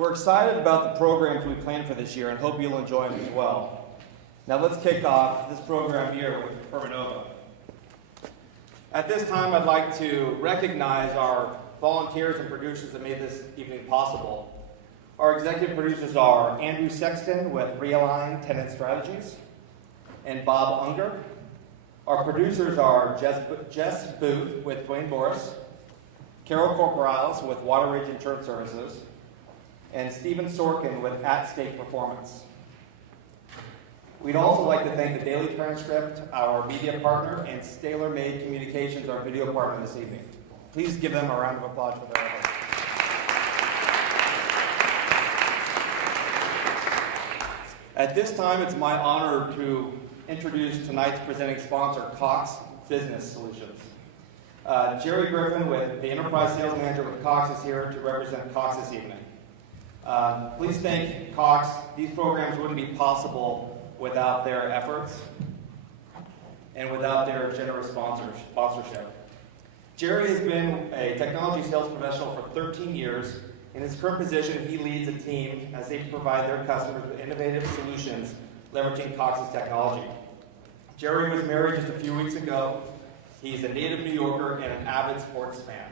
We're excited about the programs we planned for this year and hope you'll enjoy them as well. Now let's kick off this program here with Permanova. At this time, I'd like to recognize our volunteers and producers that made this evening possible. Our executive producers are Andrew Sexton with Realign Tenant Strategies and Bob Unger. Our producers are Jess Booth with Dwayne Boris, Carol Corporales with Water Ridge Insurance Services, and Stephen Sorkin with At Stake Performance. We'd also like to thank the Daily Transcript, our media partner, and Staler Made Communications, our video partner this evening. Please give them a round of applause for their efforts. At this time, it's my honor to introduce tonight's presenting sponsor, Cox Business Solutions. Jerry Griffin, with the Enterprise Sales Manager with Cox, is here to represent Cox this evening. Please thank Cox. These programs wouldn't be possible without their efforts and without their generous sponsorship. Jerry has been a technology sales professional for 13 years. In his current position, he leads a team as they provide their customers with innovative solutions leveraging Cox's technology. Jerry was married just a few weeks ago. He's a native New Yorker and an avid sports fan.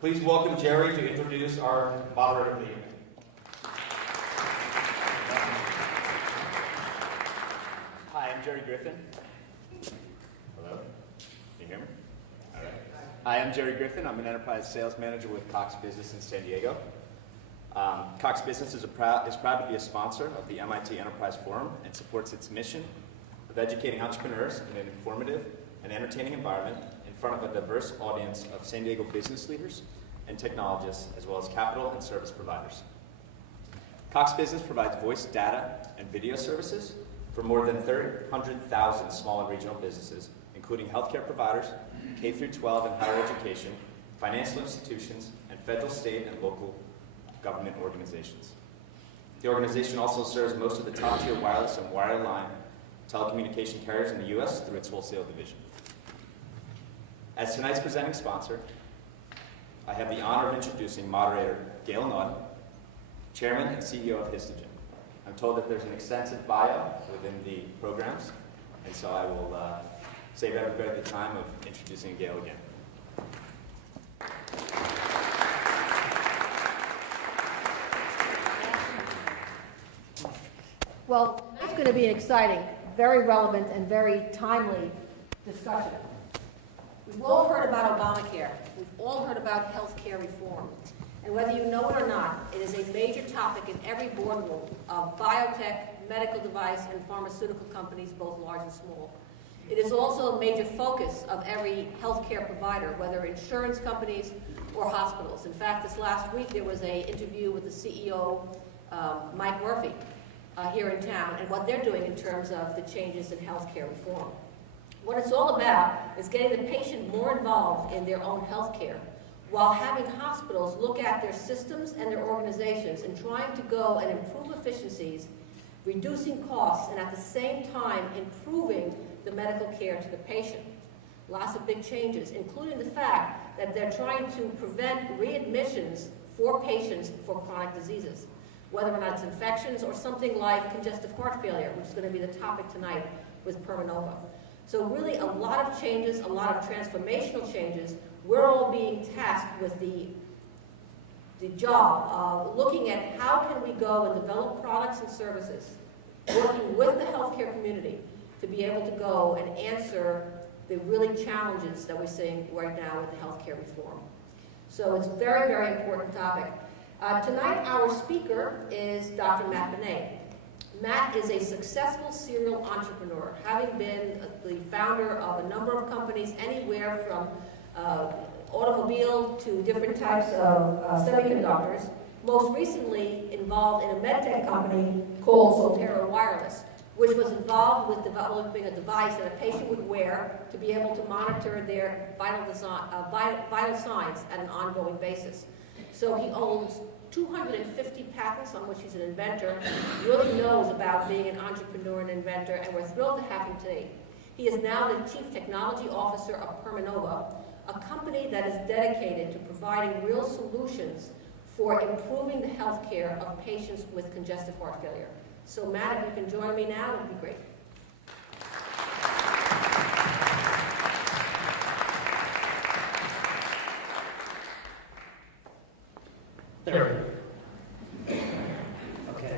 Please welcome Jerry to introduce our moderator of the evening. Hi, I'm Jerry Griffin. Hello? Can you hear me? All right. Hi, I'm Jerry Griffin. I'm an enterprise sales manager with Cox Business in San Diego. Cox Business is proud to be a sponsor of the MIT Enterprise Forum and supports its mission of educating entrepreneurs in an informative and entertaining environment in front of a diverse audience of San Diego business leaders and technologists, as well as capital and service providers. Cox Business provides voice, data, and video services for more than 300,000 small and regional businesses, including healthcare providers, K-12 and higher education, financial institutions, and federal, state, and local government organizations. The organization also serves most of the top-tier wireless and wireline telecommunication carriers in the U.S. through its wholesale division. As tonight's presenting sponsor, I have the honor of introducing moderator Gail Naughton, Chairman and CEO of Histogen. I'm told that there's an extensive bio within the programs, and so I will save everybody the time of introducing Gail again. Well, it's going to be an exciting, very relevant, and very timely discussion. We've all heard about Obamacare. We've all heard about health care reform. And whether you know it or not, it is a major topic in every boardroom of biotech, medical device, and pharmaceutical companies, both large and small. It is also a major focus of every healthcare provider, whether insurance companies or hospitals. In fact, this last week there was an interview with the CEO, Mike Murphy, here in town, and what they're doing in terms of the changes in healthcare reform. What it's all about is getting the patient more involved in their own healthcare, while having hospitals look at their systems and their organizations and trying to go and improve efficiencies, reducing costs, and at the same time improving the medical care to the patient. Lots of big changes, including the fact that they're trying to prevent readmissions for patients for chronic diseases, whether or not it's infections or something like congestive heart failure, which is going to be the topic tonight with Permanova. So really a lot of changes, a lot of transformational changes. We're all being tasked with the job of looking at how can we go and develop products and services, working with the healthcare community to be able to go and answer the really challenges that we're seeing right now with the healthcare reform. So it's a very, very important topic. Tonight our speaker is Dr. Matt Benet. Matt is a successful serial entrepreneur, having been the founder of a number of companies, anywhere from automobile to different types of semiconductors, most recently involved in a medtech company called Soltero Wireless, which was involved with developing a device that a patient would wear to be able to monitor their vital signs at an ongoing basis. So he owns 250 patents on which he's an inventor, really knows about being an entrepreneur and inventor, and we're thrilled to have him today. He is now the Chief Technology Officer of Permanova, a company that is dedicated to providing real solutions for improving the health care of patients with congestive heart failure. So Matt, if you can join me now, it would be great. There we go. Okay,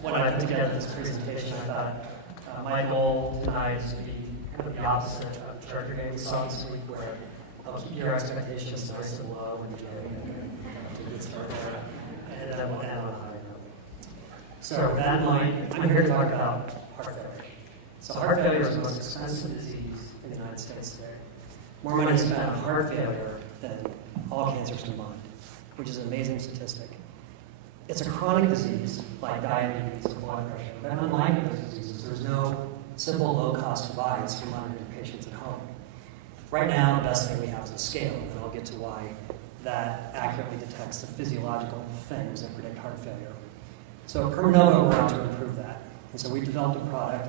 when I put together this presentation, I thought my goal tonight is to be kind of the opposite of the charger game we saw this week, where I'll keep your expectations nice and low when you get started, and then we'll end on a high note. So with that in mind, I'm here to talk about heart failure. So heart failure is the most expensive disease in the United States today. More money is spent on heart failure than all cancers combined, which is an amazing statistic. It's a chronic disease like diabetes or blood pressure, but unlike those diseases, there's no simple low-cost device for monitoring patients at home. Right now, the best thing we have is a scale, and I'll get to why that accurately detects the physiological things that predict heart failure. So at Permanova, we're out to improve that. And so we developed a product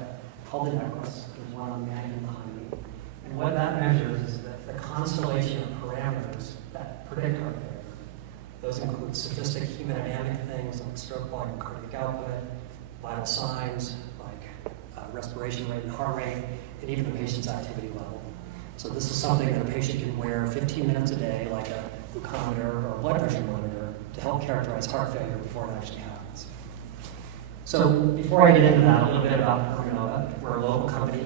called the Necklace. There's one on the manual behind me. And what that measures is the constellation of parameters that predict heart failure. Those include sophisticated hemodynamic things like stroke volume, cardiac output, vital signs like respiration rate and heart rate, and even the patient's activity level. So this is something that a patient can wear 15 minutes a day, like a glucometer or a blood pressure monitor, to help characterize heart failure before it actually happens. So before I get into that, a little bit about Permanova. We're a local company.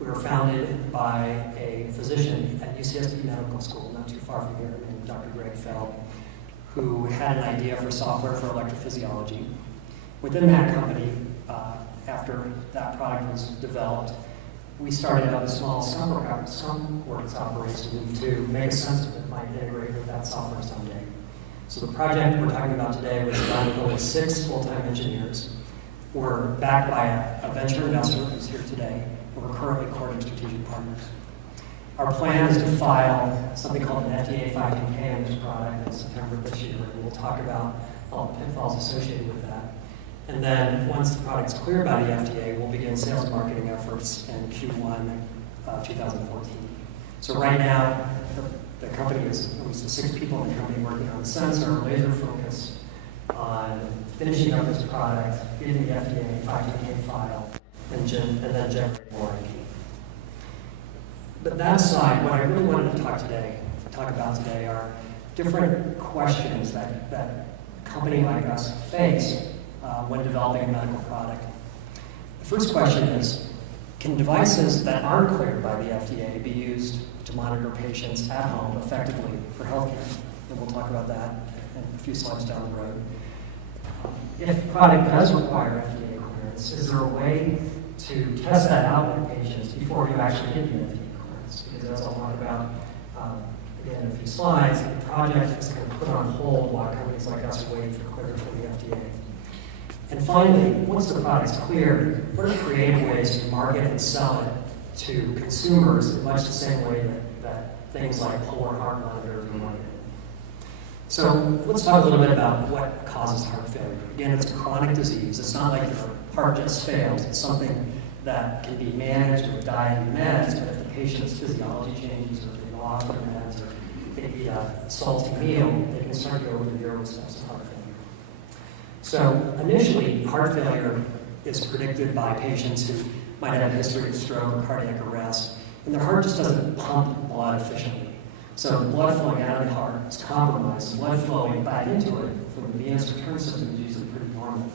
We were founded by a physician at UCSD Medical School, not too far from here, named Dr. Greg Feld, who had an idea for software for electrophysiology. Within that company, after that product was developed, we started up a small skunkworks operation to make a sense of it might integrate with that software someday. So the project we're talking about today was done with only 6 full-time engineers. We're backed by a venture investor who's here today, and we're currently courting strategic partners. Our plan is to file something called an FDA 510(k) on this product in September of this year, and we'll talk about all the pitfalls associated with that. And then once the product's cleared by the FDA, we'll begin sales and marketing efforts in Q1 of 2014. So right now, the company is, at least the 6 people in the company working on the sensor, laser focused on finishing up this product, getting the FDA 510(k) file, and then generate more IP. But that aside, what I really wanted to talk about today are different questions that a company like us face when developing a medical product. The first question is, can devices that aren't cleared by the FDA be used to monitor patients at home effectively for healthcare? And we'll talk about that in a few slides down the road. If the product does require FDA clearance, is there a way to test that out with patients before you actually get the FDA clearance? Because as I'll talk about again in a few slides, the project is kind of put on hold while companies like us wait for clearance from the FDA. And finally, once the product's cleared, what are creative ways to market and sell it to consumers in much the same way that things like Polar heart monitors are marketed? So let's talk a little bit about what causes heart failure. Again, it's a chronic disease. It's not like your heart just fails. It's something that can be managed with diet and meds, but if the patient's physiology changes, or if they go off their meds, or they eat a salty meal, they can start to go with the early steps of heart failure. So initially, heart failure is predicted by patients who might have a history of stroke or cardiac arrest, and their heart just doesn't pump blood efficiently. So the blood flowing out of the heart is compromised. The blood flowing back into it from the venous return system is usually pretty normal.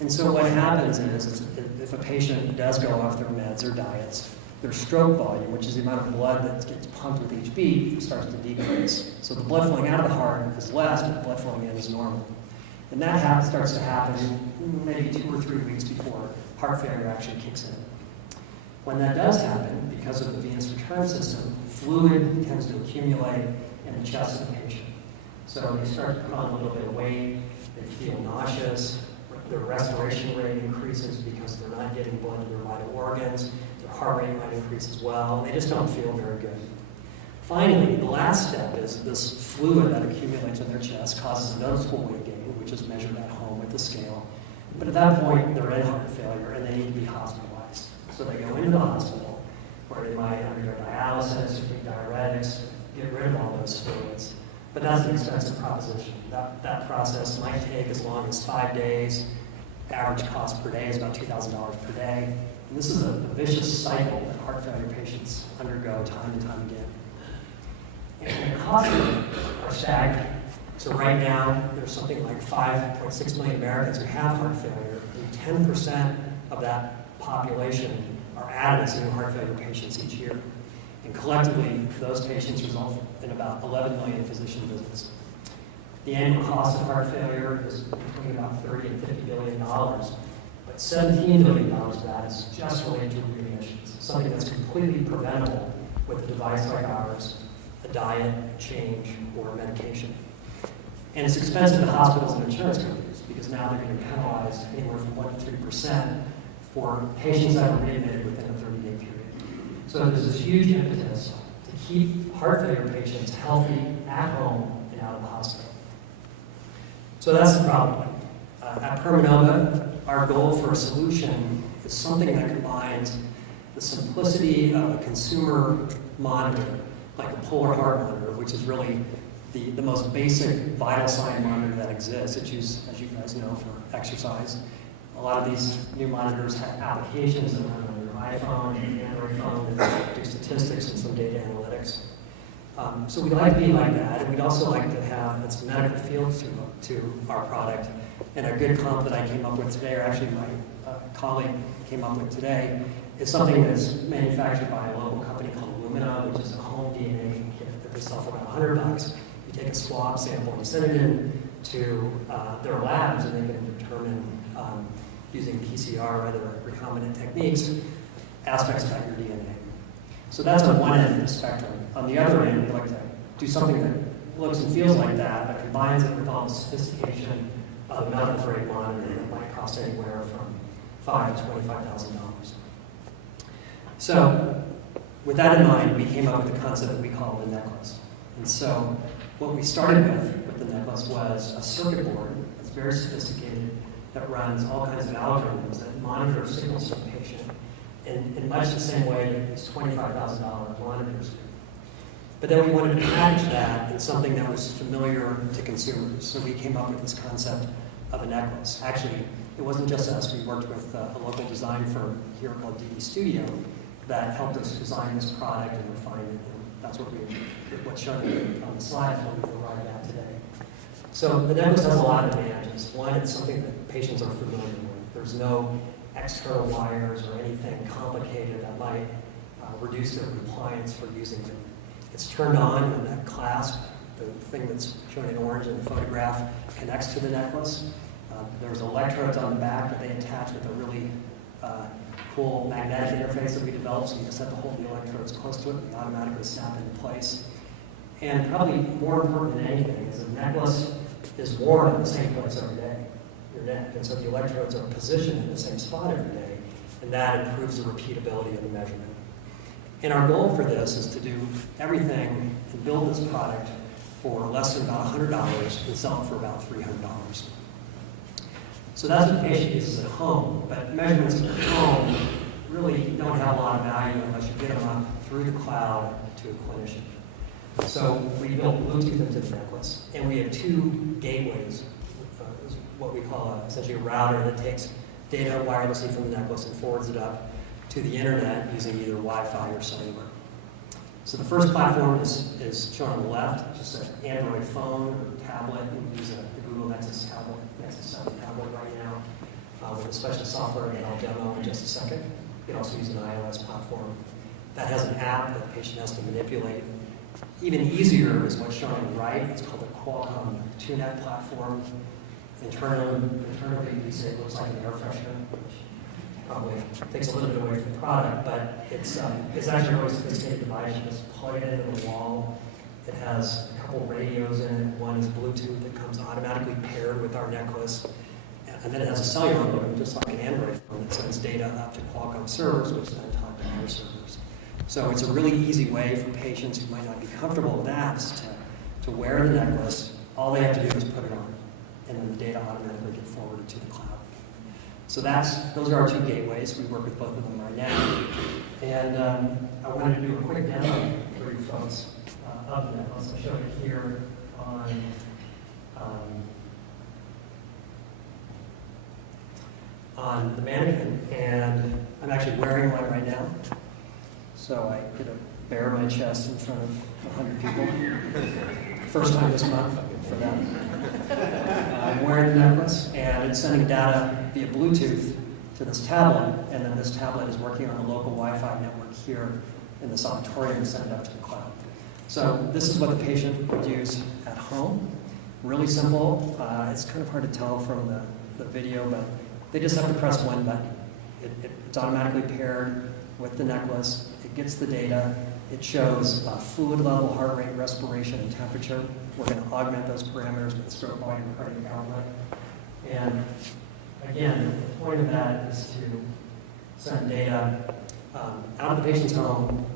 And so what happens is if a patient does go off their meds or diets, their stroke volume, which is the amount of blood that gets pumped with each beat, starts to decrease. So the blood flowing out of the heart is less, but the blood flowing in is normal. And that starts to happen maybe 2 or 3 weeks before heart failure actually kicks in. When that does happen, because of the venous return system, fluid tends to accumulate in the chest of the patient. So they start to put on a little bit of weight, they feel nauseous, their respiration rate increases because they're not getting blood to their vital organs, their heart rate might increase as well, and they just don't feel very good. Finally, the last step is this fluid that accumulates in their chest causes a noticeable weight gain, which is measured at home with the scale. But at that point, they're in heart failure and they need to be hospitalized. So they go into the hospital where they might undergo dialysis or take diuretics, get rid of all those fluids. but that's an expensive proposition. That process might take as long as 5 days. Average cost per day is about $2,000 per day. And this is a vicious cycle that heart failure patients undergo time and time again. And the costs are staggering. So right now, there's something like 5.6 million Americans who have heart failure, and 10% of that population are added as new heart failure patients each year. And collectively, those patients result in about 11 million physician visits. The annual cost of heart failure is between about $30 and $50 billion, but $17 billion of that is just related to readmissions, something that's completely preventable with a device like ours, a diet change, or medication. And it's expensive to hospitals and insurance companies because now they're going to penalize anywhere from 1% to 3% for patients that were readmitted within a 30-day period. So there's this huge impetus to keep heart failure patients healthy at home and out of the hospital. So that's the problem. At Permanova, our goal for a solution is something that combines the simplicity of a consumer monitor, like a polar heart monitor, which is really the most basic vital sign monitor that exists. It's used, as you guys know, for exercise. A lot of these new monitors have applications that run on your iPhone and Android phone that do statistics and some data analytics. So we'd like to be like that, and we'd also like to have some medical feel to our product. And a good comp that I came up with today, or actually my colleague came up with today, is something that's manufactured by a local company called Lumina, which is a home DNA kit that they sell for about $100. You take a swab sample and you send it in to their labs, and they can determine, using PCR or other recombinant techniques, aspects about your DNA. So that's on one end of the spectrum. On the other end, we'd like to do something that looks and feels like that, but combines it with all the sophistication of a medical grade monitor that might cost anywhere from $5,000 to $25,000. So, with that in mind, we came up with a concept that we call the necklace. And so, what we started with the necklace was a circuit board that's very sophisticated that runs all kinds of algorithms that monitor signals from the patient in much the same way that these $25,000 monitors do. But then we wanted to package that in something that was familiar to consumers. So we came up with this concept of a necklace. Actually, it wasn't just us. We worked with a local design firm here called DB Studio that helped us design this product and refine it. And that's what's shown on the slides when we arrived at today. So the necklace has a lot of advantages. One, it's something that patients are familiar with. There's no external wires or anything complicated that might reduce their compliance for using it. It's turned on when that clasp, the thing that's shown in orange in the photograph, connects to the necklace. There's electrodes on the back that they attach with a really cool magnetic interface that we developed, so you just have to hold the electrodes close to it and they automatically snap into place. And probably more important than anything is the necklace is worn in the same place every day, your neck. And so the electrodes are positioned in the same spot every day, and that improves the repeatability of the measurement. And our goal for this is to do everything and build this product for less than about $100 and sell it for about $300. So that's what the patient uses at home, but measurements at home really don't have a lot of value unless you get them up through the cloud to a clinician. So we built Bluetooth into the necklace, and we have two gateways, what we call essentially a router that takes data wirelessly from the necklace and forwards it up to the internet using either Wi-Fi or cellular. So the first platform is shown on the left, just an Android phone or tablet. We use the Google Nexus tablet, Nexus 7 tablet right now with a special software that I'll demo in just a second. You can also use an iOS platform that has an app that the patient has to manipulate. Even easier is what's shown on the right. It's called the Qualcomm TuneNet platform. Internally, you say it looks like an air freshener, which probably takes a little bit away from the product, but it's actually a really sophisticated device. You just plug it into the wall. It has a couple radios in it. One is Bluetooth that comes automatically paired with our necklace. And then it has a cellular modem, just like an Android phone, that sends data up to Qualcomm servers, which then talk to our servers. So it's a really easy way for patients who might not be comfortable with apps to wear the necklace. All they have to do is put it on, and then the data automatically get forwarded to the cloud. So those are our two gateways. We work with both of them right now. And I wanted to do a quick demo for you folks of the necklace. I'll show you here on the mannequin, and I'm actually wearing one right now. So I get to bare my chest in front of 100 people. First time this month for that. I'm wearing the necklace, and it's sending data via Bluetooth to this tablet, and then this tablet is working on the local Wi-Fi network here in this auditorium and send it up to the cloud. So this is what the patient would use at home. Really simple. It's kind of hard to tell from the video, but they just have to press one button. It's automatically paired with the necklace. It gets the data. It shows fluid level, heart rate, respiration, and temperature. We're going to augment those parameters with stroke volume, cardiac output. And again, the point of that is to send data out of the patient's home,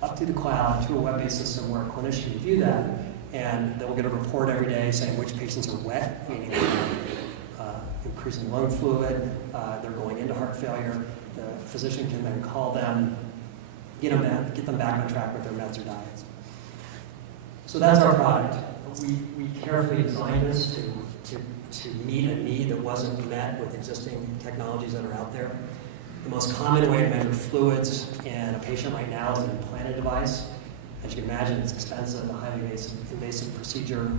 up to the cloud, to a web-based system where a clinician can view that, and they'll get a report every day saying which patients are wet, meaning increasing lung fluid, they're going into heart failure. The physician can then call them, get them back on track with their meds or diets. So that's our product. We carefully designed this to meet a need that wasn't met with existing technologies that are out there. The most common way to measure fluids in a patient right now is an implanted device. As you can imagine, it's expensive, a highly invasive procedure.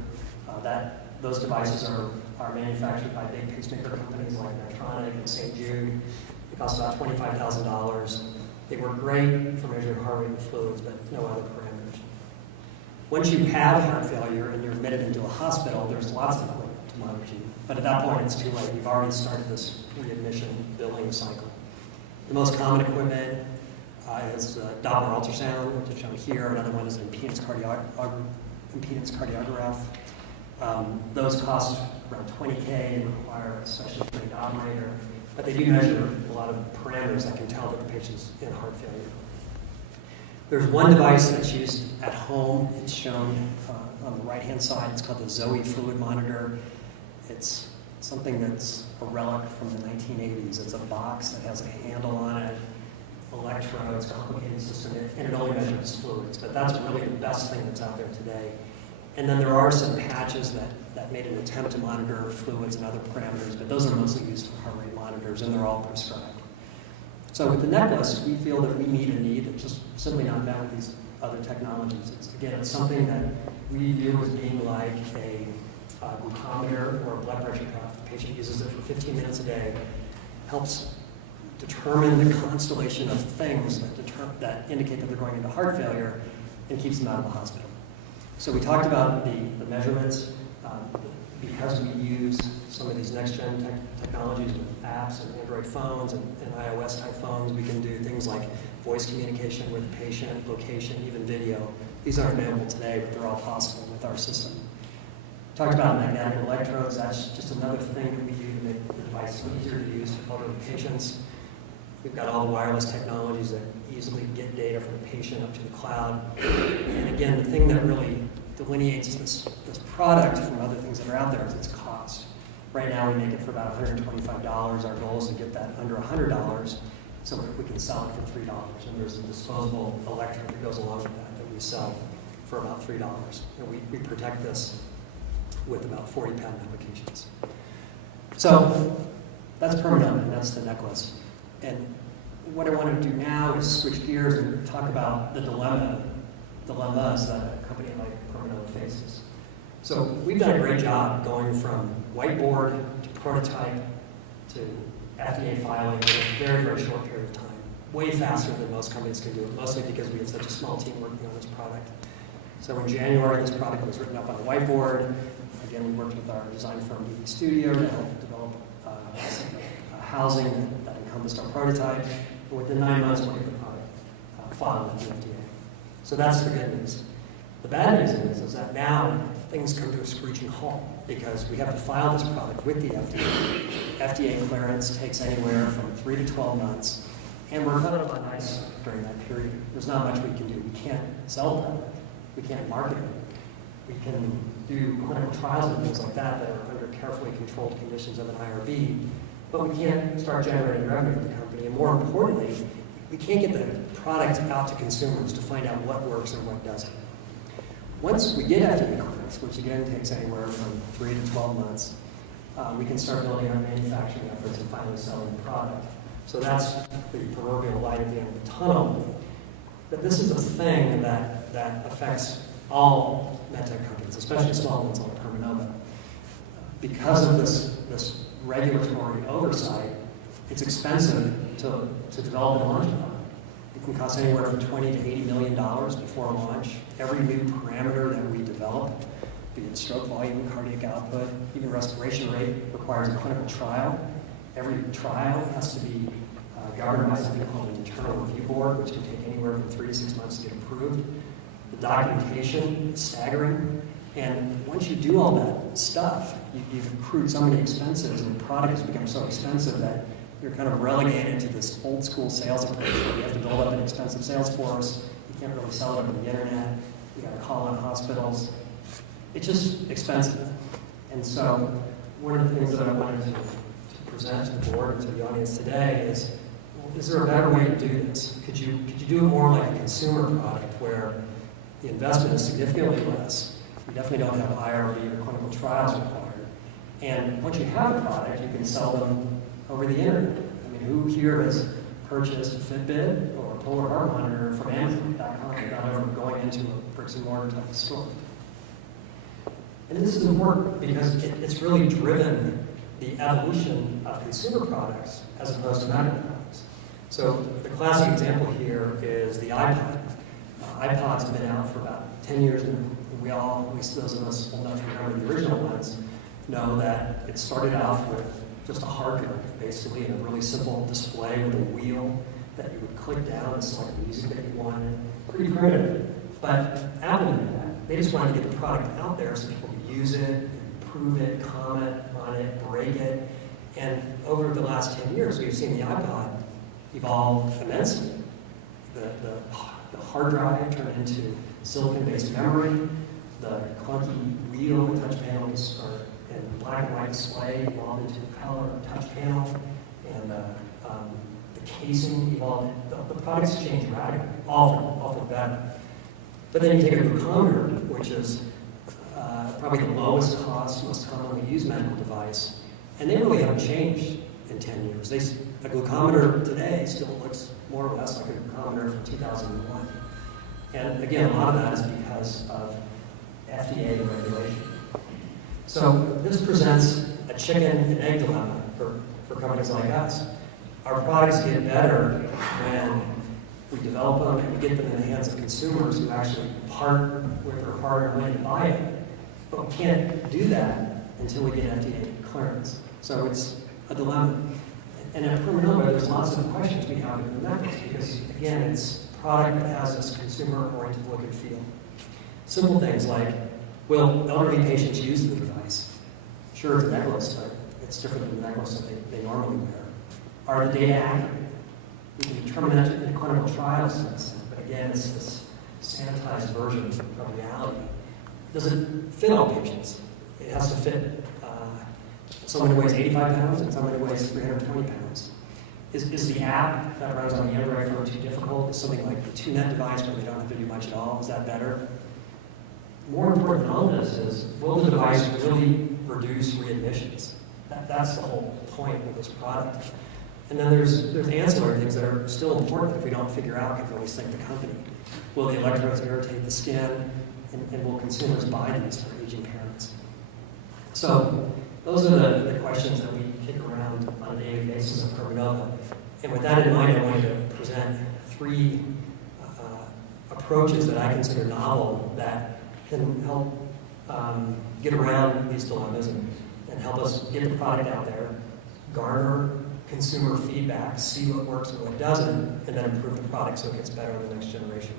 Those devices are manufactured by big pacemaker companies like Medtronic and St. Jude. They cost about $25,000. They work great for measuring heart rate and fluids, but no other parameters. Once you have heart failure and you're admitted into a hospital, there's lots of equipment to monitor you. But at that point, it's too late. You've already started this readmission billing cycle. The most common equipment is Doppler ultrasound, which is shown here. Another one is an impedance cardiograph. Those cost around $20K and require a specially trained operator, but they do measure a lot of parameters that can tell that the patient's in heart failure. There's one device that's used at home. It's shown on the right-hand side. It's called the Zoe Fluid Monitor. It's something that's a relic from the 1980s. It's a box that has a handle on it, electrodes, complicated system, and it only measures fluids. But that's really the best thing that's out there today. And then there are some patches that made an attempt to monitor fluids and other parameters, but those are mostly used for heart rate monitors, and they're all prescribed. So with the necklace, we feel that we meet a need that's just simply not met with these other technologies. It's something that we view as being like a glucometer or a blood pressure cuff. The patient uses it for 15 minutes a day, helps determine the constellation of things that indicate that they're going into heart failure, and keeps them out of the hospital. So we talked about the measurements. Because we use some of these next-gen technologies with apps and Android phones and iOS-type phones, we can do things like voice communication with the patient, location, even video. These aren't available today, but they're all possible with our system. Talked about magnetic electrodes. That's just another thing that we do to make the device easier to use for elderly patients. We've got all the wireless technologies that easily get data from the patient up to the cloud. And again, the thing that really delineates this product from other things that are out there is its cost. Right now, we make it for about $125. Our goal is to get that under $100 so that we can sell it for $3. And there's a disposable electrode that goes along with that we sell for about $3. And we protect this with about 40 patent applications. So that's Permanome, and that's the necklace. And what I want to do now is switch gears and talk about the dilemmas that a company like Permanome faces. So we've done a great job going from whiteboard to prototype to FDA filing in a very, very short period of time, way faster than most companies can do it, mostly because we have such a small team working on this product. So in January, this product was written up on a whiteboard. Again, we worked with our design firm, EV Studio, to help develop housing that encompassed our prototype. And within 9 months, we'll get the product filed with the FDA. So that's the good news. The bad news is that now things come to a screeching halt because we have to file this product with the FDA. FDA clearance takes anywhere from 3 to 12 months, and we're kind of on ice during that period. There's not much we can do. We can't sell the product. We can't market it. We can do clinical trials and things like that that are under carefully controlled conditions of an IRB, but we can't start generating revenue for the company. And more importantly, we can't get the product out to consumers to find out what works and what doesn't. Once we get FDA clearance, which again takes anywhere from 3 to 12 months, we can start building our manufacturing efforts and finally selling the product. So that's the proverbial light at the end of the tunnel. But this is a thing that affects all medtech companies, especially small ones like Permanova. Because of this regulatory oversight, it's expensive to develop and launch a product. It can cost anywhere from $20 to $80 million before launch. Every new parameter that we develop, be it stroke volume, cardiac output, even respiration rate, requires a clinical trial. Every trial has to be governed by something called an internal review board, which can take anywhere from 3 to 6 months to get approved. The documentation is staggering. And once you do all that stuff, you've accrued so many expenses, and the product has become so expensive that you're kind of relegated to this old school sales approach where you have to build up an expensive sales force. You can't really sell it over the internet. You got to call on hospitals. It's just expensive. And so one of the things that I wanted to present to the board and to the audience today is there a better way to do this? Could you do it more like a consumer product where the investment is significantly less? You definitely don't have IRB or clinical trials required. And once you have a product, you can sell them over the internet. I mean, who here has purchased a Fitbit or a Polar Heart Monitor from Amazon.com without ever going into a bricks and mortar type of store? And this is important because it's really driven the evolution of consumer products as opposed to medical products. So the classic example here is the iPod. iPods have been out for about 10 years, and we all, at least those of us old enough to remember the original ones, know that it started off with just a hard drive, basically, and a really simple display with a wheel that you would click down and select music that you wanted. Pretty primitive. But Apple did that. They just wanted to get the product out there so people could use it, improve it, comment on it, break it. And over the last 10 years, we've seen the iPod evolve immensely. The hard drive turned into silicon-based memory. The clunky wheel and touch panels and black and white display evolved into a color touch panel. And the casing evolved. The products changed radically, all for the better. But then you take a glucometer, which is probably the lowest cost, most commonly used medical device, and they really haven't changed in 10 years. A glucometer today still looks more or less like a glucometer from 2001. And again, a lot of that is because of FDA regulation. So this presents a chicken and egg dilemma for companies like us. Our products get better when we develop them and we get them in the hands of consumers who actually part with their hard-earned money to buy it. But we can't do that until we get FDA clearance. So it's a dilemma. And at Permanova, there's lots of questions we have in the methods because, again, it's a product that has this consumer-oriented look and feel. Simple things like, will elderly patients use the device? Sure, it's a necklace, but it's different than the necklace that they normally wear. Are the data accurate? We can determine that in clinical trials, but again, it's this sanitized version of reality. Does it fit all patients? It has to fit someone who weighs 85 pounds and someone who weighs 320 pounds. Is the app that runs on the Android phone too difficult? Is something like the 2net device where they don't have to do much at all? Is that better? More important than all this is, will the device really reduce readmissions? That's the whole point of this product. And then there's ancillary things that are still important that if we don't figure out, can really sink the company. Will the electrodes irritate the skin? And will consumers buy these for aging parents? So those are the questions that we kick around on a daily basis at Permanova. And with that in mind, I wanted to present 3 approaches that I consider novel that can help get around these dilemmas and help us get the product out there, garner consumer feedback, see what works and what doesn't, and then improve the product so it gets better in the next generation.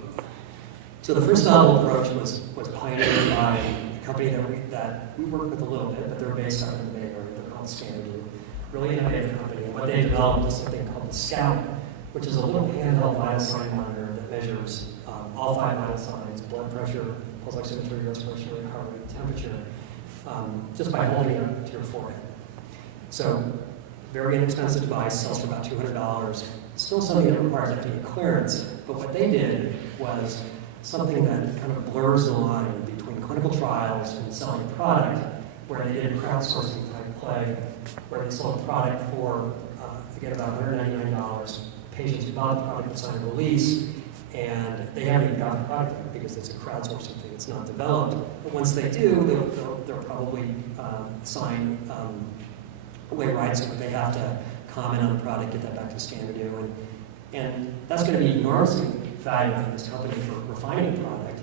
So the first novel approach was pioneered by a company that we work with a little bit, but they're based out in the Bay Area. They're called Scanadu, really innovative company. And what they developed is something called the Scout, which is a little handheld vital sign monitor that measures all 5 vital signs: blood pressure, pulse oximetry, respiration rate, heart rate, temperature, just by holding it up to your forehead. So very inexpensive device, sells for about $200. Still something that requires FDA clearance, but what they did was something that kind of blurs the line between clinical trials and selling a product, where they did a crowdsourcing type play, where they sold a product for, again, about $199. Patients who bought the product would sign a release, and they haven't even got the product yet because it's a crowdsourcing thing, it's not developed. But once they do, they'll probably sign away rights, so that they have to comment on the product, get that back to standard do, and that's going to be enormously valuable for this company for refining the product.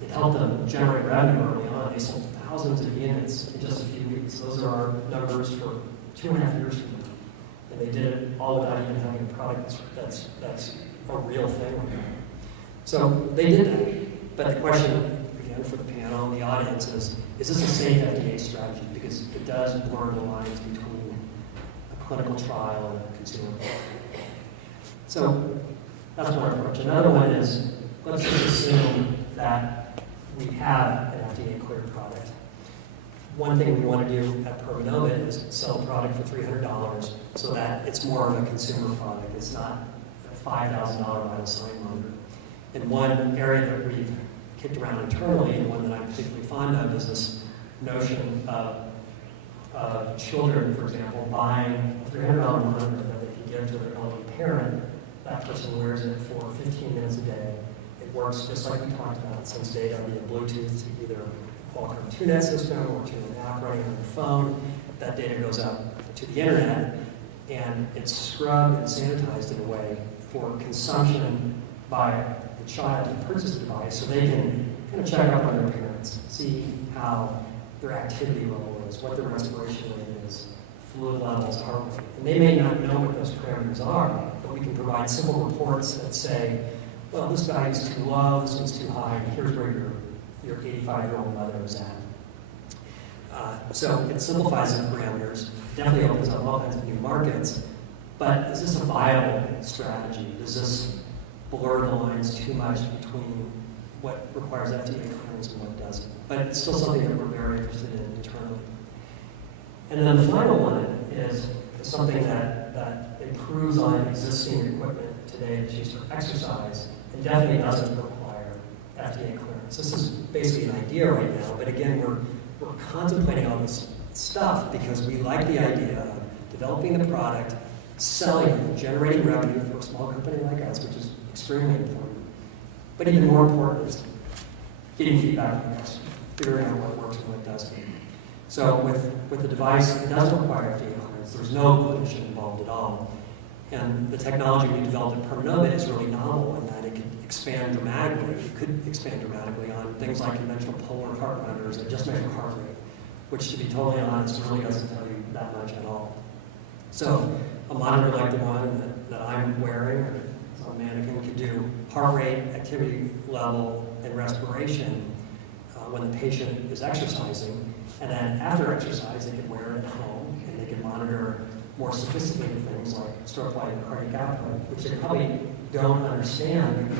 It helped them generate revenue early on. They sold thousands of units in just a few weeks. Those are our numbers for 2.5 years from now. And they did it all without even having a product that's a real thing right now. So they did that. But the question, again, for the panel and the audience is this a safe FDA strategy? Because it does blur the lines between a clinical trial and a consumer product. So that's one approach. Another one is, let's just assume that we have an FDA cleared product. One thing we want to do at Permanova is sell a product for $300 so that it's more of a consumer product. It's not a $5,000 vital sign monitor. And one area that we've kicked around internally, and one that I'm particularly fond of, is this notion of children, for example, buying a $300 monitor that they can give to their elderly parent. That person wears it for 15 minutes a day. It works just like we talked about. It sends data via Bluetooth to either a Qualcomm TuneNet system or to an app running on your phone. That data goes out to the internet, and it's scrubbed and sanitized in a way for consumption by the child who purchased the device, so they can kind of check up on their parents, see how their activity level is, what their respiration rate is, fluid levels, heart rate. And they may not know what those parameters are, but we can provide simple reports that say, well, this value is too low, this one's too high, and here's where your 85-year-old mother is at. So it simplifies the parameters, definitely opens up all kinds of new markets, but is this a viable strategy? Does this blur the lines too much between what requires FDA clearance and what doesn't? But it's still something that we're very interested in internally. And then the final one is something that improves on existing equipment today that's used for exercise and definitely doesn't require FDA clearance. This is basically an idea right now, but again, we're contemplating all this stuff because we like the idea of developing the product, selling it, generating revenue for a small company like us, which is extremely important. But even more important is getting feedback from the customer, figuring out what works and what doesn't. So with the device, it doesn't require FDA clearance. There's no clinician involved at all. And the technology we developed at Permanova is really novel in that it can expand dramatically. It could expand dramatically on things like conventional polar heart monitors that just measure heart rate, which, to be totally honest, really doesn't tell you that much at all. So a monitor like the one that I'm wearing, or some mannequin, can do heart rate, activity level, and respiration when the patient is exercising. And then after exercise, they can wear it at home, and they can monitor more sophisticated things like stroke volume and cardiac output, which they probably don't understand.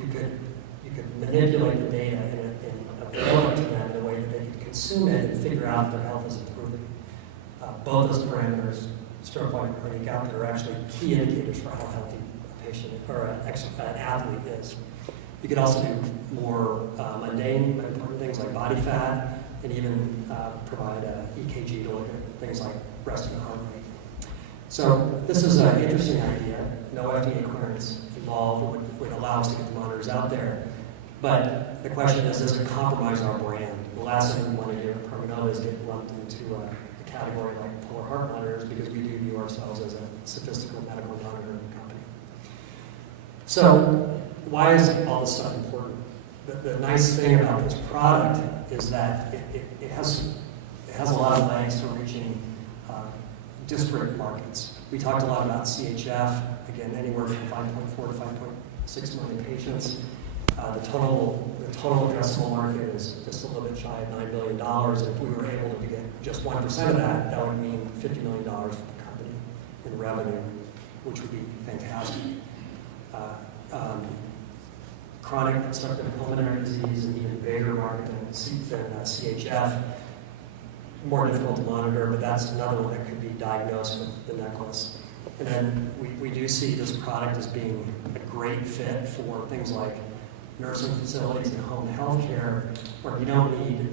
You could manipulate the data and avail it to them in a way that they can consume it and figure out their health is improving. Both those parameters, stroke volume and cardiac output, are actually key indicators for how healthy a patient or an athlete is. You could also do more mundane but important things like body fat, and even provide an EKG to look at things like resting heart rate. So this is an interesting idea. No FDA clearance involved would allow us to get the monitors out there. But the question is, does it compromise our brand? The last thing we want to do at Permanova is get lumped into a category like polar heart monitors, because we do view ourselves as a sophisticated medical monitoring company. So why is all this stuff important? The nice thing about this product is that it has a lot of legs to reaching disparate markets. We talked a lot about CHF, again, anywhere from 5.4 to 5.6 million patients. The total addressable market is just a little bit shy of $9 billion. If we were able to get just 1% of that, that would mean $50 million for the company in revenue, which would be fantastic. Chronic obstructive pulmonary disease, an even bigger market than CHF. More difficult to monitor, but that's another one that could be diagnosed with the necklace. And then we do see this product as being a great fit for things like nursing facilities and home health care, where you don't need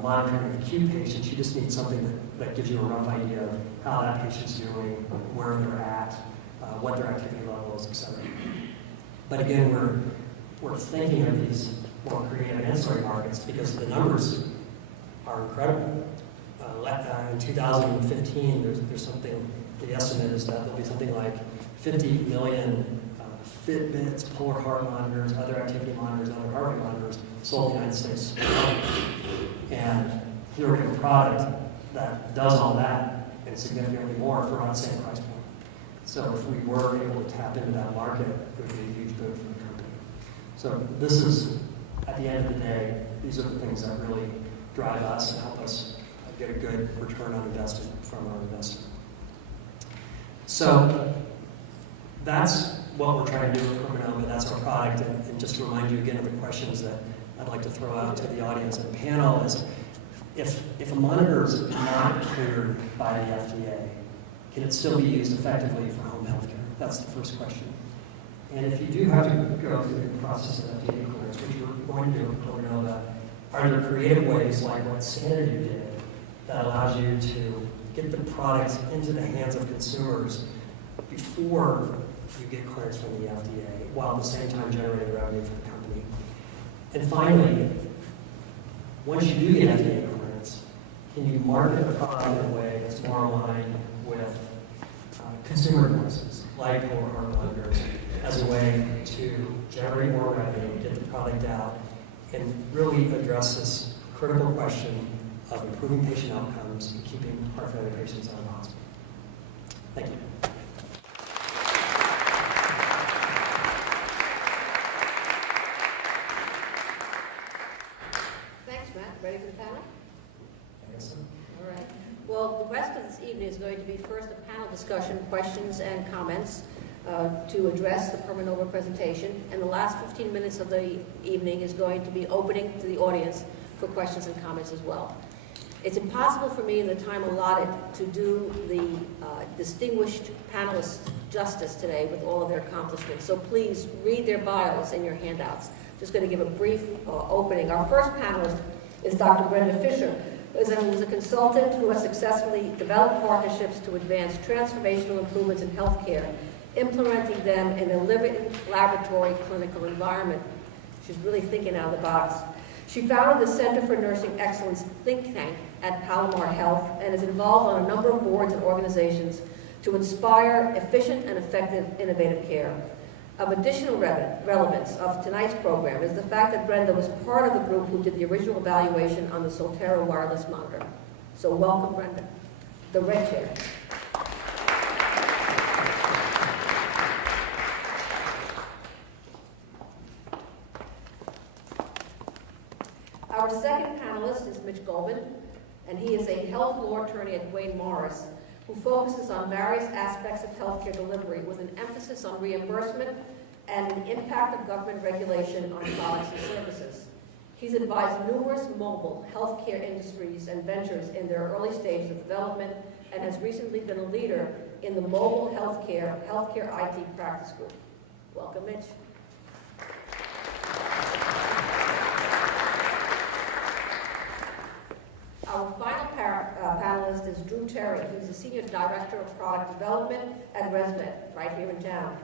monitoring of acute patients, you just need something that gives you a rough idea of how that patient's doing, where they're at, what their activity level is, et cetera. But again, we're thinking of these more creative ancillary markets because the numbers are incredible. In 2015, there's something, the estimate is that there'll be something like 50 million Fitbits, polar heart monitors, other activity monitors, other heart rate monitors sold in the United States. And here we have a product that does all that and significantly more for around the same price point. So if we were able to tap into that market, it would be a huge boon for the company. So this is, at the end of the day, these are the things that really drive us and help us get a good return on investment from our investment. So that's what we're trying to do with Permanoma. That's our product. And just to remind you again of the questions that I'd like to throw out to the audience and the panel is, if a monitor is not cleared by the FDA, can it still be used effectively for home health care? That's the first question. And if you do have to go through the process of FDA clearance, which we're going to do with Permanoma, are there creative ways like what Sanity did that allows you to get the products into the hands of consumers before you get clearance from the FDA, while at the same time generating revenue for the company? And finally, once you do get FDA clearance, can you market the product in a way that's more aligned with consumer devices, like polar heart monitors, as a way to generate more revenue, get the product out, and really address this critical question of improving patient outcomes and keeping heart failure patients out of the hospital? Thank you. Thanks, Matt. Ready for the panel? I guess so. All right. Well, the rest of this evening is going to be first a panel discussion, questions and comments to address the Permanova presentation. And the last 15 minutes of the evening is going to be opening to the audience for questions and comments as well. It's impossible for me in the time allotted to do the distinguished panelists justice today with all of their accomplishments. So please read their bios in your handouts. Just going to give a brief opening. Our first panelist is Dr. Brenda Fisher, who is a consultant who has successfully developed partnerships to advance transformational improvements in healthcare, implementing them in a living laboratory clinical environment. She's really thinking out of the box. She founded the Center for Nursing Excellence think tank at Palomar Health and is involved on a number of boards and organizations to inspire efficient and effective innovative care. Of additional relevance of tonight's program is the fact that Brenda was part of the group who did the original evaluation on the Solterra wireless monitor. So welcome, Brenda. The red chair. Our second panelist is Mitch Goldman, and he is a health law attorney at Wayne Morris, who focuses on various aspects of healthcare delivery with an emphasis on reimbursement and the impact of government regulation on products and services. He's advised numerous mobile healthcare industries and ventures in their early stages of development and has recently been a leader in the mobile healthcare IT practice group. Welcome, Mitch. Our final panelist is Drew Terry, who's the Senior Director of Product Development at ResMed, right here in town.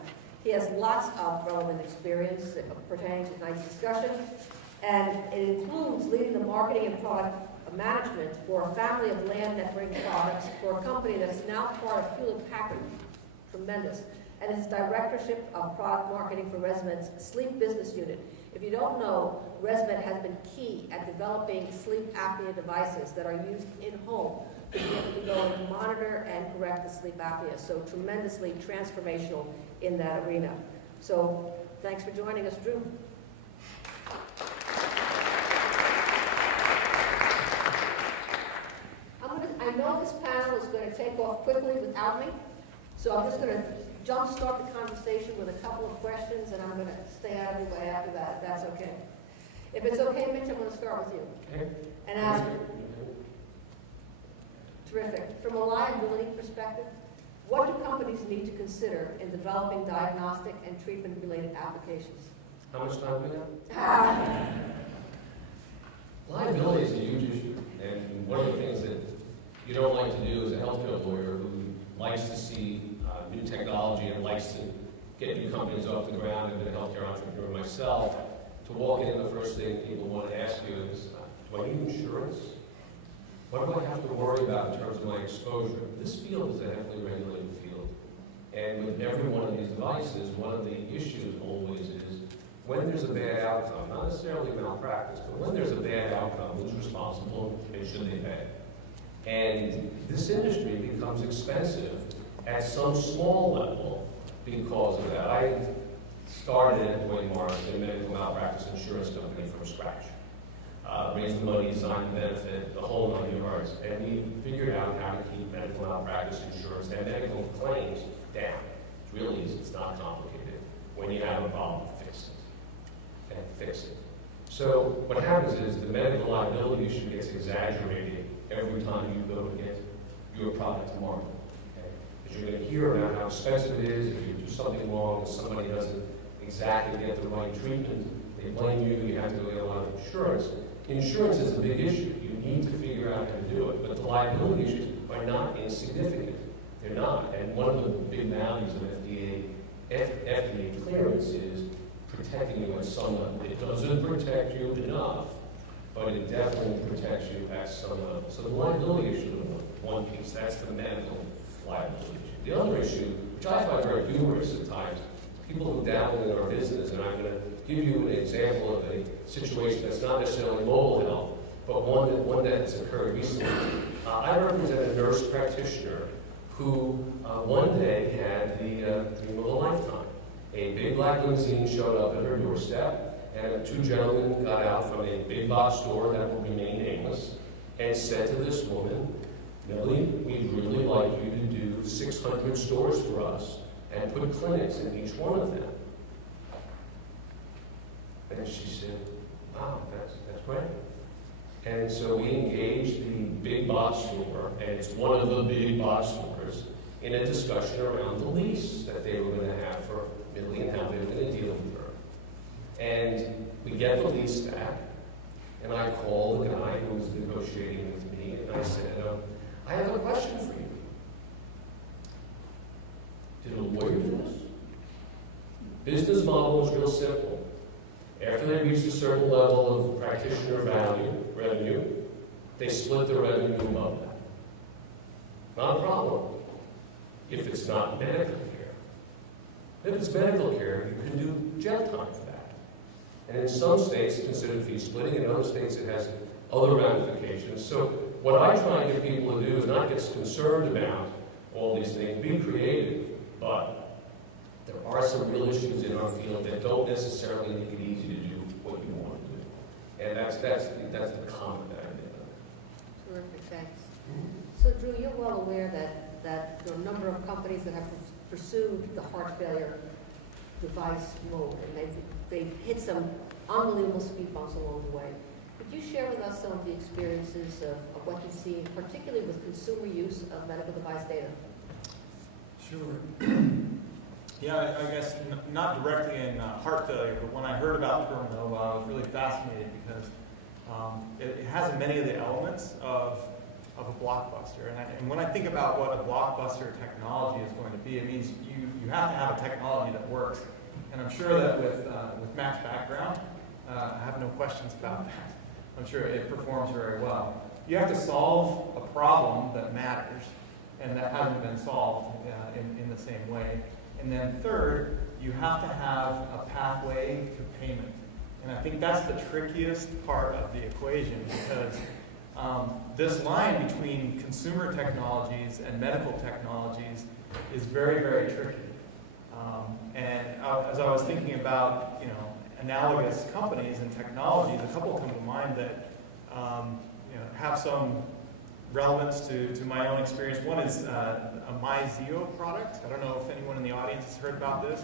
He has lots of relevant experience pertaining to tonight's discussion, and it includes leading the marketing and product management for a family of land networking products for a company that's now part of Hewlett Packard, tremendous, and his directorship of product marketing for ResMed's sleep business unit. If you don't know, ResMed has been key at developing sleep apnea devices that are used in-home to be able to go and monitor and correct the sleep apnea. So tremendously transformational in that arena. So thanks for joining us, Drew. I know this panel is going to take off quickly without me, so I'm just going to jumpstart the conversation with a couple of questions, and I'm going to stay out of your way after that, if that's okay. If it's okay, Mitch, I'm going to start with you. Okay. And ask, terrific. From a liability perspective, what do companies need to consider in developing diagnostic and treatment-related applications? How much time do we have? Liability is a huge issue, and one of the things that you don't like to do as a healthcare lawyer who likes to see new technology and likes to get new companies off the ground, and been a healthcare entrepreneur myself, to walk in, the first thing people want to ask you is, do I need insurance? What do I have to worry about in terms of my exposure? This field is a heavily regulated field, and with every one of these devices, one of the issues always is when there's a bad outcome, not necessarily malpractice, but when there's a bad outcome, who's responsible and should they pay? And this industry becomes expensive at some small level because of that. I started at Dwayne Morris, a medical malpractice insurance company, from scratch. Raised the money, designed the benefit, the whole 9 yards, and we figured out how to keep medical malpractice insurance and medical claims down. It's really easy, it's not complicated. When you have a problem, fix it, and fix it. So what happens is the medical liability issue gets exaggerated every time you go to get your product to market. Because you're going to hear about how expensive it is. If you do something wrong and somebody doesn't exactly get the right treatment, they blame you, you have to go get a lot of insurance. Insurance is a big issue. You need to figure out how to do it. But the liability issues are not insignificant. They're not. And one of the big values of FDA Clearance is protecting you at some level. It doesn't protect you enough, but it definitely protects you at some level. So the liability issue is one piece. That's the medical liability issue. The other issue, which I find very humorous at times, people who dabble in our business, and I'm going to give you an example of a situation that's not necessarily mobile health, but one that has occurred recently. I represent a nurse practitioner who one day had the dream of a lifetime. A big black limousine showed up at her doorstep, and 2 gentlemen got out from a big box store that will remain nameless and said to this woman, "Millie, we'd really like you to do 600 stores for us and put clinics in each one of them." And she said, "Wow, that's great." And so we engaged the big box store, and it's one of the big box stores, in a discussion around the lease that they were going to have for Millie and how they were going to deal with her. And we get the lease back, and I call the guy who was negotiating with me, and I said, "I have a question for you. Did a lawyer do this?" Business model is real simple. After they reach a certain level of practitioner revenue, they split the revenue above that. Not a problem. If it's not medical care. If it's medical care, you can do jail time for that. And in some states, it's considered fee splitting. In other states, it has other ramifications. So what I try and get people to do is not get concerned about all these things. Be creative, but there are some real issues in our field that don't necessarily make it easy to do what you want to do. And that's the comment that I made. Terrific, thanks. So Drew, you're well aware that there are a number of companies that have pursued the heart failure device mode, and they've hit some unbelievable speed bumps along the way. Could you share with us some of the experiences of what you've seen, particularly with consumer use of medical device data? Sure. Yeah, I guess not directly in heart failure, but when I heard about Terminal, I was really fascinated because it has many of the elements of a blockbuster. And when I think about what a blockbuster technology is going to be, it means you have to have a technology that works. And I'm sure that with Matt's background, I have no questions about that. I'm sure it performs very well. You have to solve a problem that matters, and that hasn't been solved in the same way. And then third, you have to have a pathway to payment. And I think that's the trickiest part of the equation, because this line between consumer technologies and medical technologies is very, very tricky. And as I was thinking about, analogous companies and technologies, a couple come to mind that have some relevance to my own experience. One is a MyZeo product. I don't know if anyone in the audience has heard about this.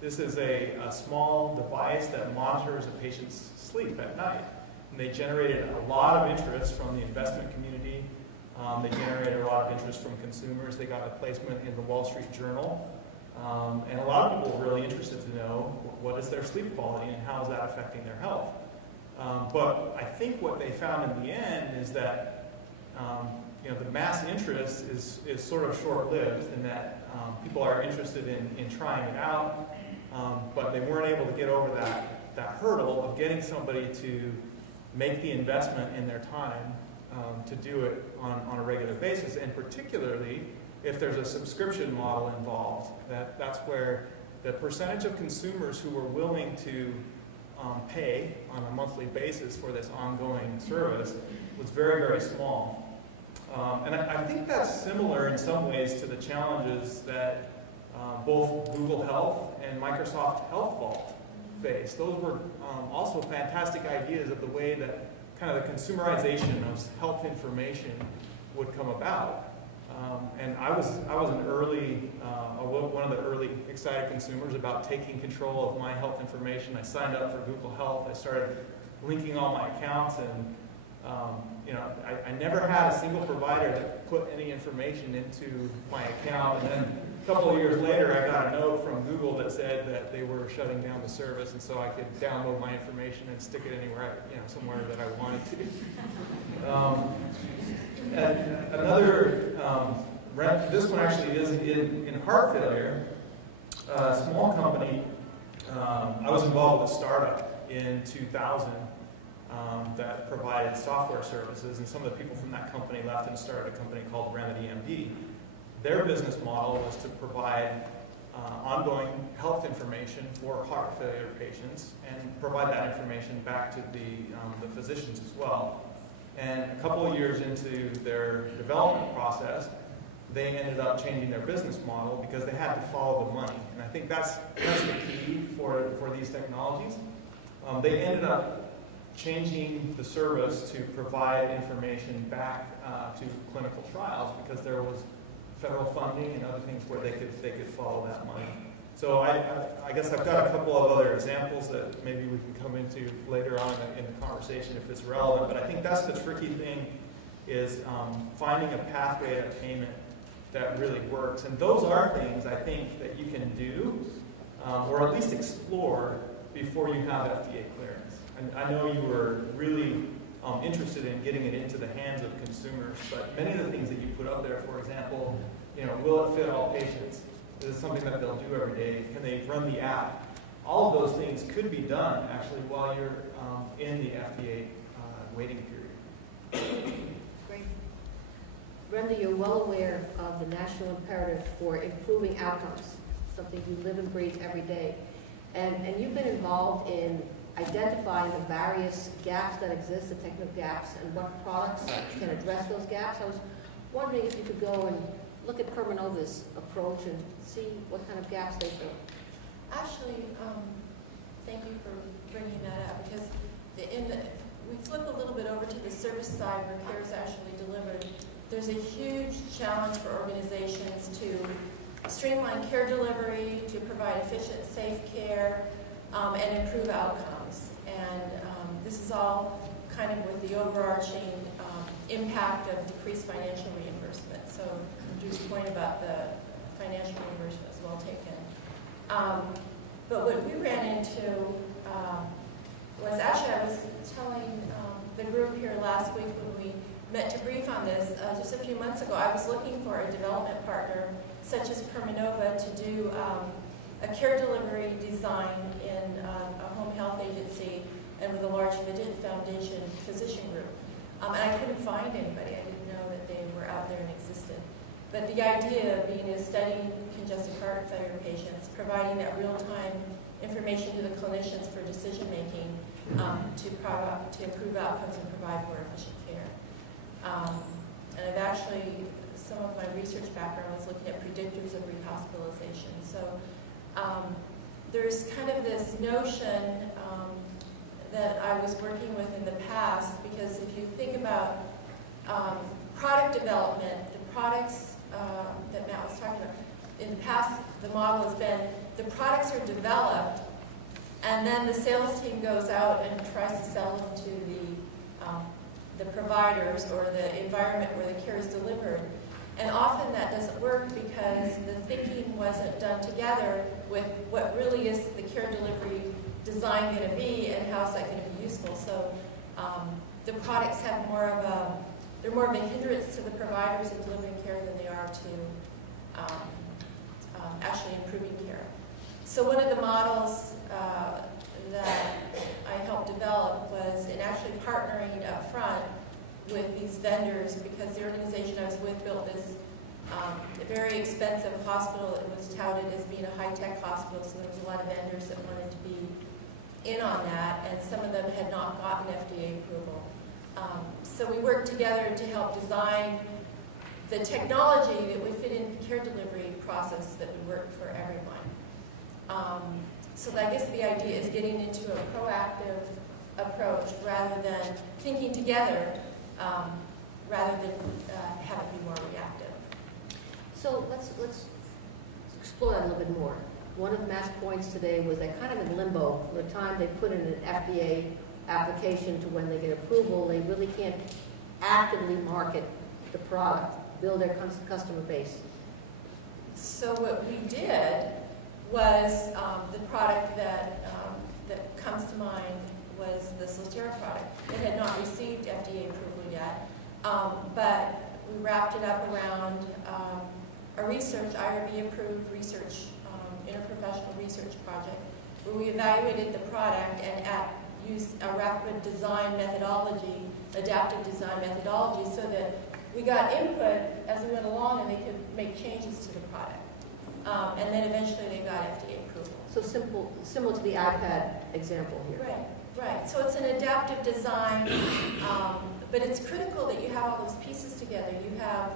This is a small device that monitors a patient's sleep at night. And they generated a lot of interest from the investment community. They generated a lot of interest from consumers. They got a placement in the Wall Street Journal. And a lot of people are really interested to know what is their sleep quality and how is that affecting their health. But I think what they found in the end is that the mass interest is sort of short-lived in that people are interested in trying it out, but they weren't able to get over that hurdle of getting somebody to make the investment in their time to do it on a regular basis, and particularly if there's a subscription model involved. That's where the percentage of consumers who were willing to pay on a monthly basis for this ongoing service was very, very small. And I think that's similar in some ways to the challenges that both Google Health and Microsoft Health Vault face. Those were also fantastic ideas of the way that kind of the consumerization of health information would come about. And I was an early, one of the early excited consumers about taking control of my health information. I signed up for Google Health. I started linking all my accounts, and I never had a single provider that put any information into my account. And then a couple of years later, I got a note from Google that said that they were shutting down the service, and so I could download my information and stick it anywhere, somewhere that I wanted to. And another, this one actually is in heart failure. A small company. I was involved with a startup in 2000 that provided software services, and some of the people from that company left and started a company called Remedy MD. Their business model was to provide ongoing health information for heart failure patients and provide that information back to the physicians as well. And a couple of years into their development process, they ended up changing their business model because they had to follow the money. And I think that's the key for these technologies. They ended up changing the service to provide information back to clinical trials because there was federal funding and other things where they could follow that money. So I guess I've got a couple of other examples that maybe we can come into later on in the conversation if it's relevant, but I think that's the tricky thing is finding a pathway of payment that really works. And those are things I think that you can do or at least explore before you have FDA clearance. And I know you were really interested in getting it into the hands of consumers, but many of the things that you put up there, for example, will it fit all patients? Is it something that they'll do every day? Can they run the app? All of those things could be done actually while you're in the FDA waiting period. Great. Brenda, you're well aware of the national imperative for improving outcomes, something you live and breathe every day. And you've been involved in identifying the various gaps that exist, the technical gaps, and what products can address those gaps. I was wondering if you could go and look at Permanova's approach and see what kind of gaps they fill. Actually, thank you for bringing that up, because we flip a little bit over to the service side where care is actually delivered. There's a huge challenge for organizations to streamline care delivery, to provide efficient, safe care, and improve outcomes. And this is all kind of with the overarching impact of decreased financial reimbursement. So Drew's point about the financial reimbursement is well taken. But what we ran into was actually, I was telling the group here last week when we met to brief on this, just a few months ago, I was looking for a development partner such as Permanova to do a care delivery design in a home health agency and with a large foundation physician group. And I couldn't find anybody. I didn't know that they were out there and existed. But the idea being is studying congestive heart failure patients, providing that real-time information to the clinicians for decision-making to improve outcomes and provide more efficient care. And I've actually, some of my research background was looking at predictors of rehospitalization. So there's kind of this notion that I was working with in the past, because if you think about product development, the products that Matt was talking about, in the past the model has been the products are developed and then the sales team goes out and tries to sell them to the providers or the environment where the care is delivered. And often that doesn't work because the thinking wasn't done together with what really is the care delivery design going to be and how is that going to be useful. So the products have they're more of a hindrance to the providers in delivering care than they are to actually improving care. So one of the models that I helped develop was in actually partnering up front with these vendors, because the organization I was with built this very expensive hospital that was touted as being a high-tech hospital, so there was a lot of vendors that wanted to be in on that, and some of them had not gotten FDA approval. So we worked together to help design the technology that would fit in the care delivery process that would work for everyone. So I guess the idea is getting into a proactive approach rather than thinking together, rather than have it be more reactive. So let's explore that a little bit more. One of Matt's points today was they're kind of in limbo. From the time they put in an FDA application to when they get approval, they really can't actively market the product, build their customer base. So what we did was the product that comes to mind was the Solterra product. It had not received FDA approval yet, but we wrapped it up around a research, IRB-approved research, interprofessional research project, where we evaluated the product and used a rapid design methodology, adaptive design methodology, so that we got input as we went along and they could make changes to the product. And then eventually they got FDA approval. So similar to the iPad example here. Right. So it's an adaptive design, but it's critical that you have all those pieces together. You have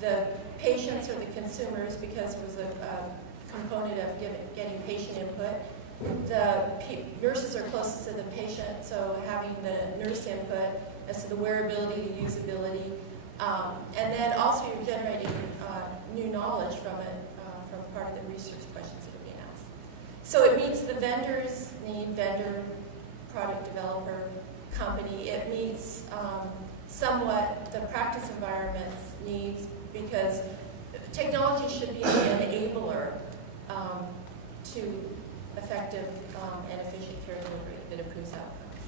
the patients or the consumers, because it was a component of getting patient input. The nurses are closest to the patient, so having the nurse input as to the wearability, the usability, and then also you're generating new knowledge from it, from part of the research questions that are being asked. So it meets the vendor's need, vendor, product developer, company. It meets somewhat the practice environment's needs, because technology should be an enabler to effective and efficient care delivery that improves outcomes.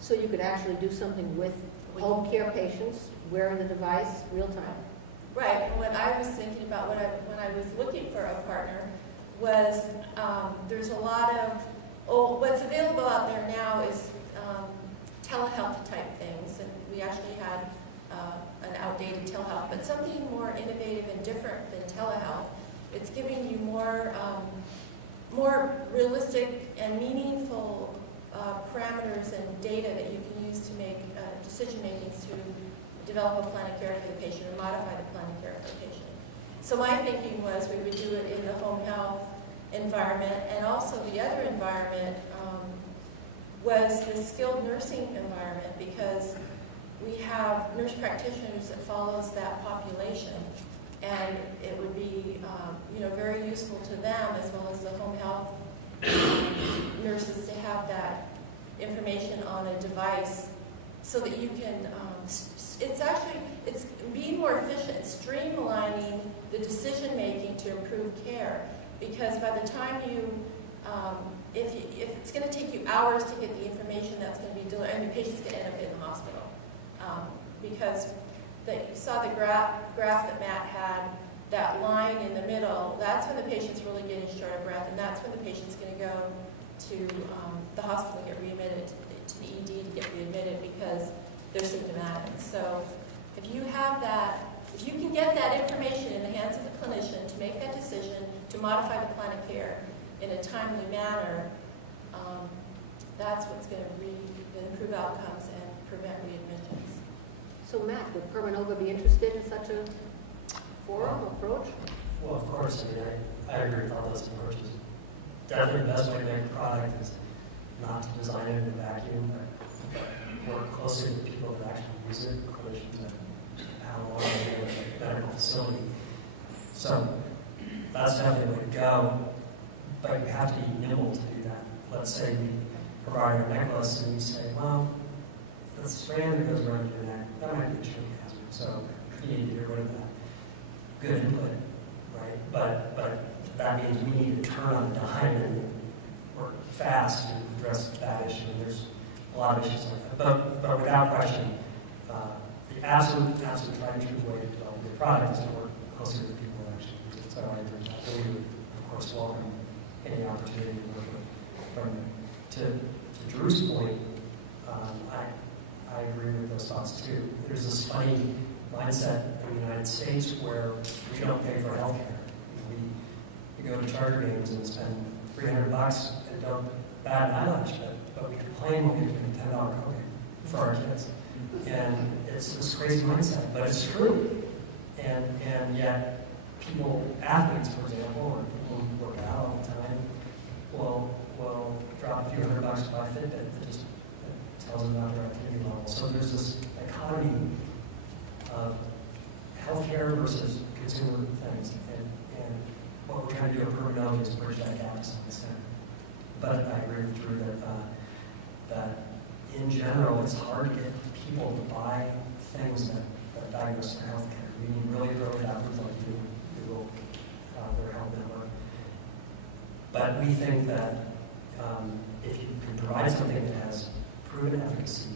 So you could actually do something with home care patients wearing the device real time. Right, and what I was thinking about when I was looking for a partner was there's a lot of, what's available out there now is telehealth type things, and we actually had an outdated telehealth, but something more innovative and different than telehealth. It's giving you more realistic and meaningful parameters and data that you can use to make decision makings to develop a plan of care for the patient or modify the plan of care for the patient. So my thinking was we would do it in the home health environment, and also the other environment was the skilled nursing environment, because we have nurse practitioners that follows that population, and it would be very useful to them as well as the home health nurses to have that information on a device so that you can, it's being more efficient, streamlining the decision making to improve care, because by the time you, if it's going to take you hours to get the information that's going to be delivered, and the patient's going to end up in the hospital, because you saw the graph that Matt had, that line in the middle, that's when the patient's really getting short of breath, and that's when the patient's going to go to the hospital to get readmitted, to the ED to get readmitted because they're symptomatic. So if you have that, if you can get that information in the hands of the clinician to make that decision to modify the plan of care in a timely manner, that's what's going to improve outcomes and prevent readmissions. So Matt, would Permanova be interested in such a forum approach? Well, of course, I agree with all those approaches. Definitely the best way to make a product is not to design it in a vacuum, but work closely with people that actually use it, clinicians and panel on a medical facility. So that's definitely the way to go, but you have to be nimble to do that. Let's say we provide a necklace and we say, well, the strand that goes around your neck, that might be a choke hazard. So You need to get rid of that. Good input, right? But that means we need to turn on a dime and work fast to address that issue. And there's a lot of issues like that. But without question, the absolute tried and true way to develop the product is to work closely with people who actually use it. So I agree with that. We would, of course, welcome any opportunity to work with from to Drew's point. I agree with those thoughts too. There's this funny mindset in the United States where we don't pay for health care. We go to charter games and spend $300 and don't bat an eyelash, but we complain when we get $10 copay for our kids. And it's this crazy mindset, but it's true. And yet people, athletes, for example, or people who work out all the time, will drop a few $100 to buy Fitbit that just tells them about their activity level. So there's this dichotomy of healthcare versus consumer things. And what we're trying to do at Permanent is bridge that gap to some extent. But I agree with Drew that in general, it's hard to get people to buy things that diagnose their healthcare. We need really early doctors like you who will their health network. But we think that if you can provide something that has proven efficacy,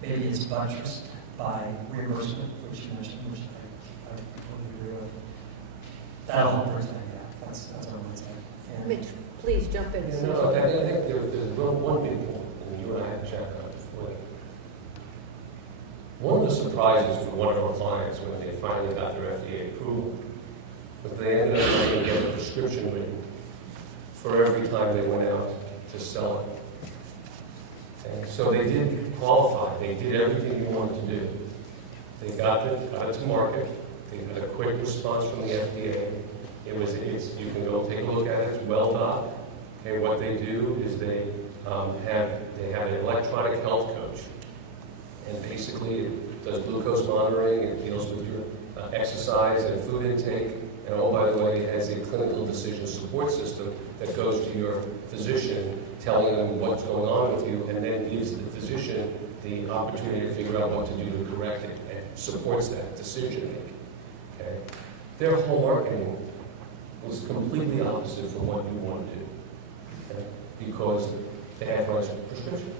maybe it's buttressed by reimbursement, which you mentioned, which I completely agree with. That'll help bridge that gap. That's our mindset. And Mitch, please jump in. Yeah, no, I think there's one big point, and you and I had checked on before. One of the surprises for one of our clients when they finally got their FDA approval was they ended up having to get a prescription written for every time they went out to sell it. And so they did qualify. They did everything you wanted to do. They got it to market. They got a quick response from the FDA. You can go take a look at it. It's well done. Okay, what they do is they have an electronic health coach, and basically it does glucose monitoring. It deals with your exercise and food intake. And oh, by the way, it has a clinical decision support system that goes to your physician, telling them what's going on with you, and then gives the physician the opportunity to figure out what to do to correct it, and supports that decision making. Okay? Their whole marketing was completely opposite from what you want to do, okay? Because they have to write a prescription.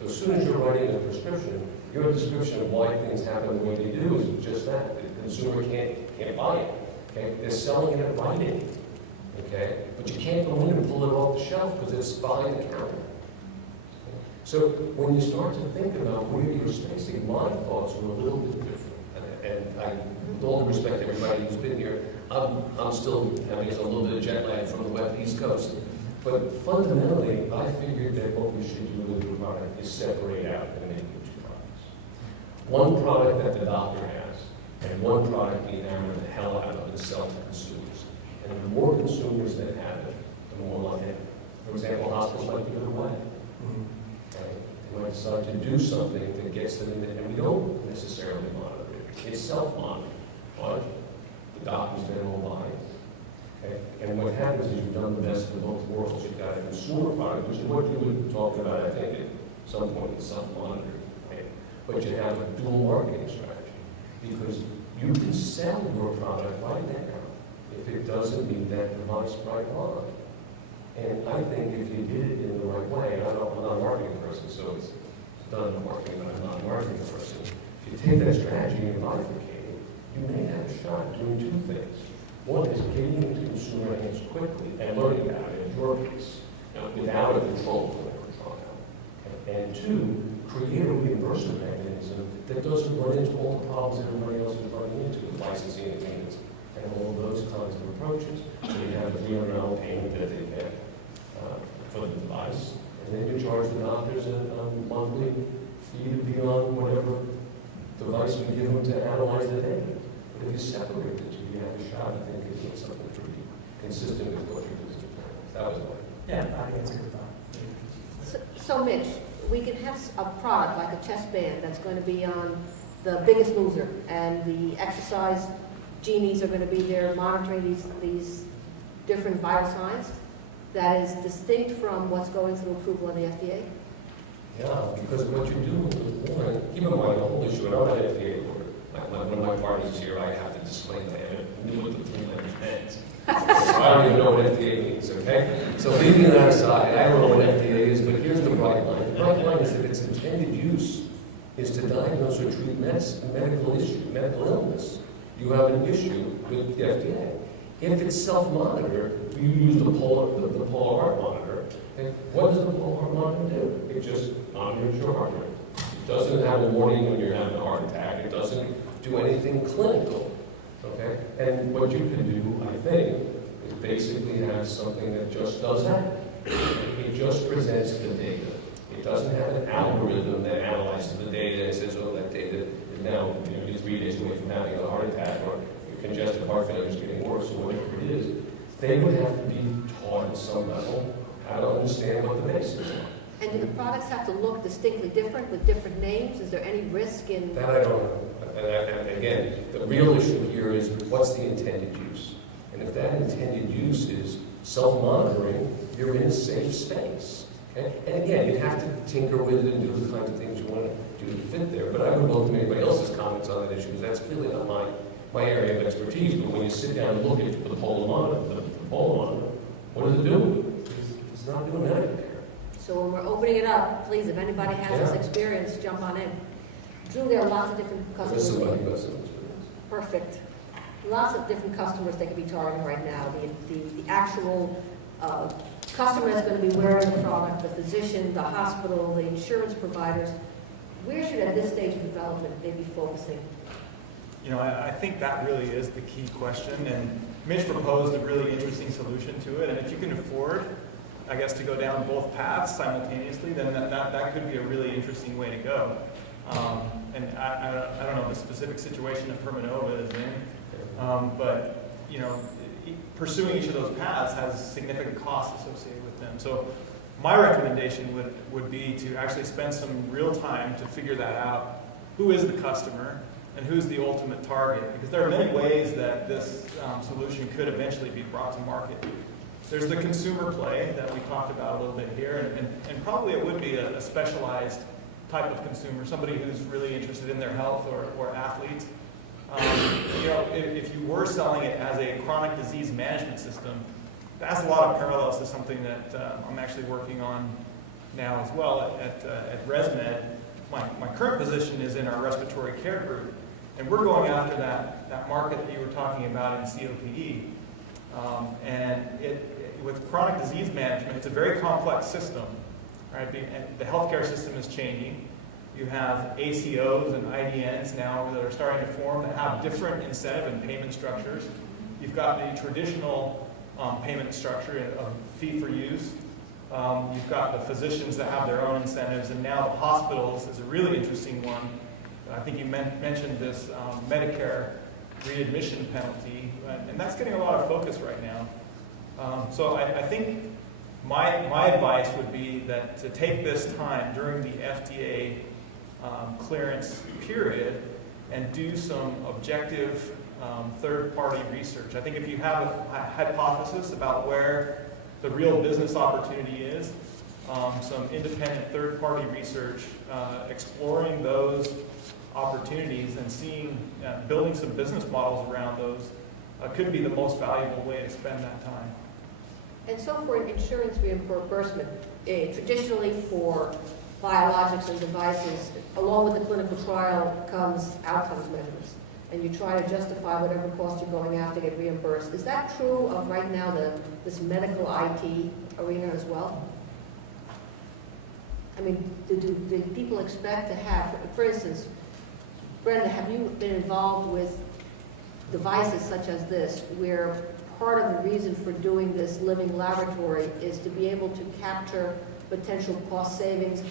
So as soon as you're writing a prescription, your description of why things happen the way they do is just that. The consumer can't buy it. Okay? They're selling it at Rite Aid. Okay? But you can't go in and pull it off the shelf because it's behind the counter. Okay? So when you start to think about where you're spacing, my thoughts were a little bit different. And with all due respect to everybody who's been here, I'm still having a little bit of jet lag from the East Coast. But fundamentally, I figured that what we should do with the product is separate out and make two products. One product that the doctor has, and one product we hammer the hell out of and sell to consumers. And the more consumers that have it, the more like it. For example, hospitals might give it away. Okay? They might decide to do something that gets them in there, and we don't necessarily monitor it. It's self-monitored, but the doctors then will buy it. Okay? And what happens is you've done the best of both worlds. You've got a consumer product, which is what you were talking about, I think, at some point in self-monitoring. Okay? But you have a dual marketing strategy, because you can sell your product right now if it doesn't meet that device right on. And I think if you did it in the right way, and I'm not a marketing person, so it's done in marketing, but I'm not a marketing person. If you take that strategy and bifurcate it, you may have a shot at doing two things. One is getting into consumer hands quickly and learning about it at your pace, without a control clinical trial. And two, create a reimbursement mechanism that doesn't run into all the problems everybody else is running into with licensing agreements and all of those kinds of approaches. So you have a $300 payment that they get for the device, and then you charge the doctors a monthly fee to be on whatever device we give them to analyze the data. But if you separate the two, you have a shot, I think, at something pretty consistent with what you're doing. That was my. yeah, I think it's a good thought. So Mitch, we can have a product like a chest band that's going to be on the Biggest Loser, and the exercise genies are going to be there monitoring these different vital signs that is distinct from what's going through approval of the FDA? Yeah, because what you're doing with one, keep in mind the whole issue, and I'm not FDA lawyer, One of my partners is here, I have to disclaim that I haven't knew what the three letters meant. So I don't even know what FDA means, okay? So leaving that aside, I don't know what FDA is, but here's the bright line. The bright line is if its intended use is to diagnose or treat medical illness, you have an issue with the FDA. If it's self-monitored, you use the polar heart monitor. Okay? What does the polar heart monitor do? It just monitors your heart rate. It doesn't have a warning when you're having a heart attack. It doesn't do anything clinical. Okay? And what you can do, I think, is basically have something that just does that. It just presents the data. It doesn't have an algorithm that analyzes the data and says, oh, that data is now 3 days away from having a heart attack, or your congestive heart failure is getting worse, or whatever it is. They would have to be taught at some level how to understand what the basis are. And do the products have to look distinctly different with different names? Is there any risk in? That I don't know. And again, the real issue here is what's the intended use? And if that intended use is self-monitoring, you're in a safe space. Okay? And again, you have to tinker with it and do the kinds of things you want to do to fit there. But I would welcome anybody else's comments on that issue, because that's clearly not my area of expertise. But when you sit down and look at the polar monitor, what does it do? It's not doing medical care. So when we're opening it up, please, if anybody has this Yeah. experience, jump on in. Drew, there are lots of different There's customers. somebody who has some experience. Perfect. Lots of different customers they could be targeting right now. The actual customer that's going to be wearing the product, the physician, the hospital, the insurance providers. Where should, at this stage of development, they be focusing? You know, I think that really is the key question, and Mitch proposed a really interesting solution to it, and if you can afford, I guess, to go down both paths simultaneously, then that could be a really interesting way to go. And I don't know the specific situation that Permanova is in, but, you know, pursuing each of those paths has significant costs associated with them. So my recommendation would be to actually spend some real time to figure that out. Who is the customer and who's the ultimate target? Because there are many ways that this solution could eventually be brought to market. There's the consumer play that we talked about a little bit here, and probably it would be a specialized type of consumer, somebody who's really interested in their health or athletes. You know, if you were selling it as a chronic disease management system, that's a lot of parallels to something that I'm actually working on now as well at ResMed. My current position is in our respiratory care group, and we're going after that market that you were talking about in COPD. And with chronic disease management, it's a very complex system, right? And the healthcare system is changing. You have ACOs and IDNs now that are starting to form that have different incentive and payment structures. You've got the traditional payment structure of fee for use. You've got the physicians that have their own incentives, and now the hospitals is a really interesting one. I think you mentioned this Medicare readmission penalty, and that's getting a lot of focus right now. So I think my advice would be that to take this time during the FDA clearance period and do some objective third-party research. I think if you have a hypothesis about where the real business opportunity is, some independent third-party research, exploring those opportunities and seeing, building some business models around those could be the most valuable way to spend that time. And so for insurance reimbursement, traditionally for biologics and devices, along with the clinical trial comes outcomes measures. And you try to justify whatever cost you're going after to get reimbursed. Is that true of right now this medical IT arena as well? I mean, do people expect to have, for instance, Brenda, have you been involved with devices such as this, where part of the reason for doing this living laboratory is to be able to capture potential cost savings,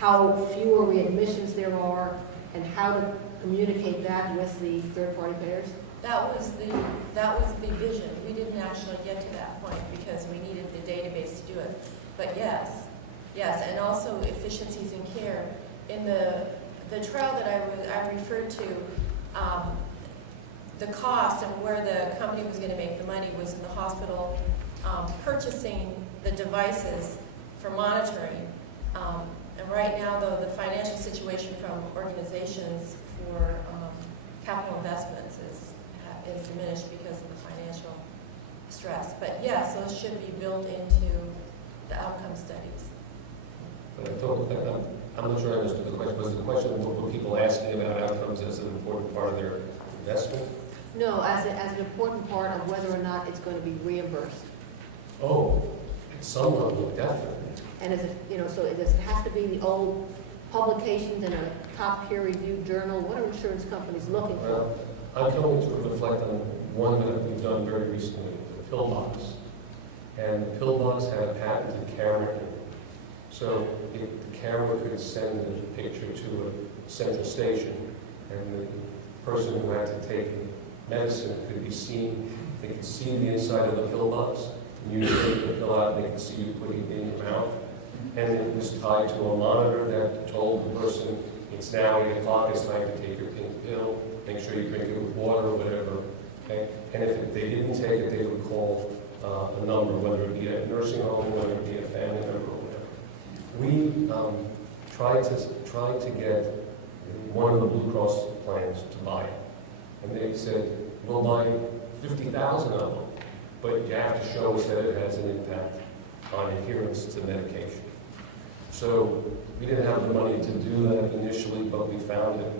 how fewer readmissions there are, and how to communicate that with the third-party payers? That was the vision. We didn't actually get to that point because we needed the database to do it. But yes, and also efficiencies in care. In the trial that I referred to, the cost and where the company was going to make the money was in the hospital purchasing the devices for monitoring. And right now, though, the financial situation from organizations for capital investments is diminished because of the financial stress. But yes, those should be built into the outcome studies. But I'm not sure I understood the question. Was the question, were people asking about outcomes as an important part of their investment? No, as an important part of whether or not it's going to be reimbursed. Oh, at some level, definitely. And is it, so it has to be the old publications in a top peer-reviewed journal? What are insurance companies looking for? Well, I'm going to reflect on one that we've done very recently, the pillbox. And the pillbox had a patented camera in it. So the camera could send a picture to a central station, and the person who had to take medicine could be seen. They could see the inside of the pillbox, and you take the pill out, and they could see you putting it in your mouth. And it was tied to a monitor that told the person, it's now 8 o'clock, it's time to take your pink pill, make sure you drink it with water or whatever. Okay? And if they didn't take it, they would call a number, whether it be a nursing home, whether it be a family member or whatever. We tried to get one of the Blue Cross plans to buy it. And they said, we'll buy 50,000 of them, but you have to show us that it has an impact on adherence to medication. So we didn't have the money to do that initially, but we found it.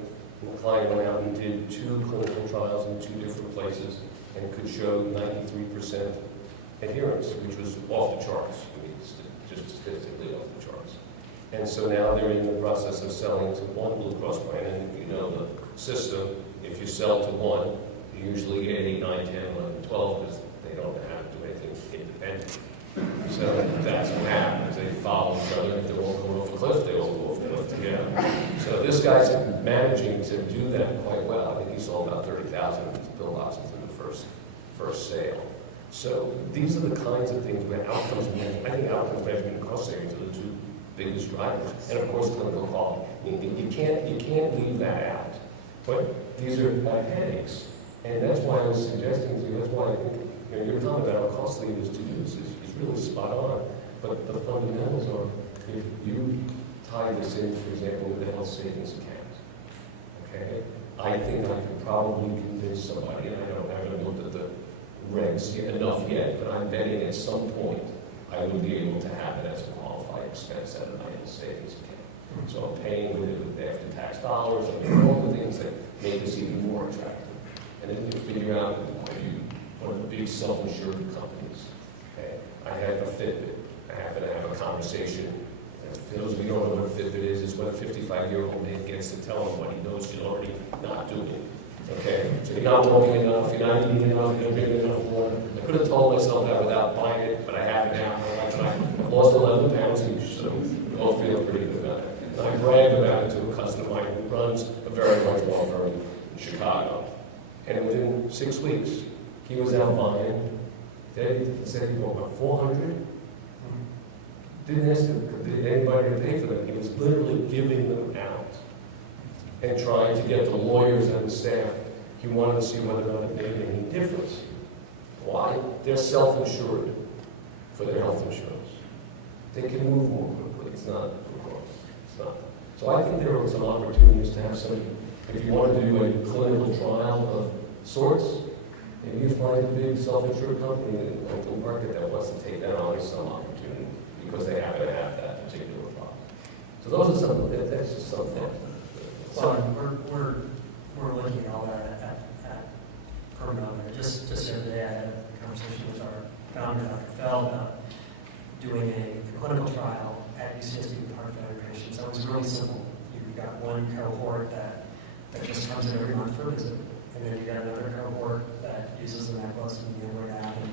And the client went out and did 2 clinical trials in 2 different places and could show 93% adherence, which was off the charts. I mean, just statistically off the charts. And so now they're in the process of selling to one Blue Cross plan, and if you know the system, if you sell to one, you usually get 8, 9, 10, 11, 12, because they don't have to do anything independent. So that's what happens. They follow each other. If they're all going off a cliff, they all go off the cliff together. So this guy's managing to do that quite well. I think he sold about 30,000 of these pillboxes in the first sale. So these are the kinds of things where outcomes measurement, I think outcomes measurement and cost savings are the 2 biggest drivers. And of course, clinical quality. I mean, you can't leave that out. But these are headaches. And that's why I was suggesting to you, that's why I think your comment about how costly it is to use is really spot on. But the fundamentals are, if you tie this in, for example, with a health savings account, okay, I think I could probably convince somebody, and I haven't looked at the regs enough yet, but I'm betting at some point I would be able to have it as a qualified expense at a health savings account. So I'm paying with it with after-tax dollars, I mean, all the things that make this even more attractive. And then you figure out, one of the big self-insured companies, okay, I have a Fitbit. I happen to have a conversation. And for those of you who don't know what a Fitbit is, it's when a 55-year-old man gets to tell him what he knows he's already not doing. Okay? So you're not walking enough, you're not eating enough, you're not drinking enough water. I could have told myself that without buying it, but I have it now. I've lost 11 pounds each, so we all feel pretty good about it. And I bragged about it to a customer of mine who runs a very large law firm in Chicago. And within 6 weeks, he was out buying. He said he bought about 400. Didn't ask anybody to pay for them. He was literally giving them out and trying to get the lawyers and the staff. He wanted to see whether or not it made any difference. Why? They're self-insured for their health insurance. They can move more quickly. It's not. So I think there are some opportunities to have some. If you want to do a clinical trial of sorts, and you find a big self-insured company that will market that wants to take that on as some opportunity because they happen to have that particular product. So those are some. That's just something. So we're looking at all that at Permanent. Just the other day, I had a conversation with our founder, Dr. Fell, about doing a clinical trial at UCSD with heart failure patients. That was really simple. You've got one cohort that just comes in every month for a visit. And then you got another cohort that uses the necklace and the Android app, and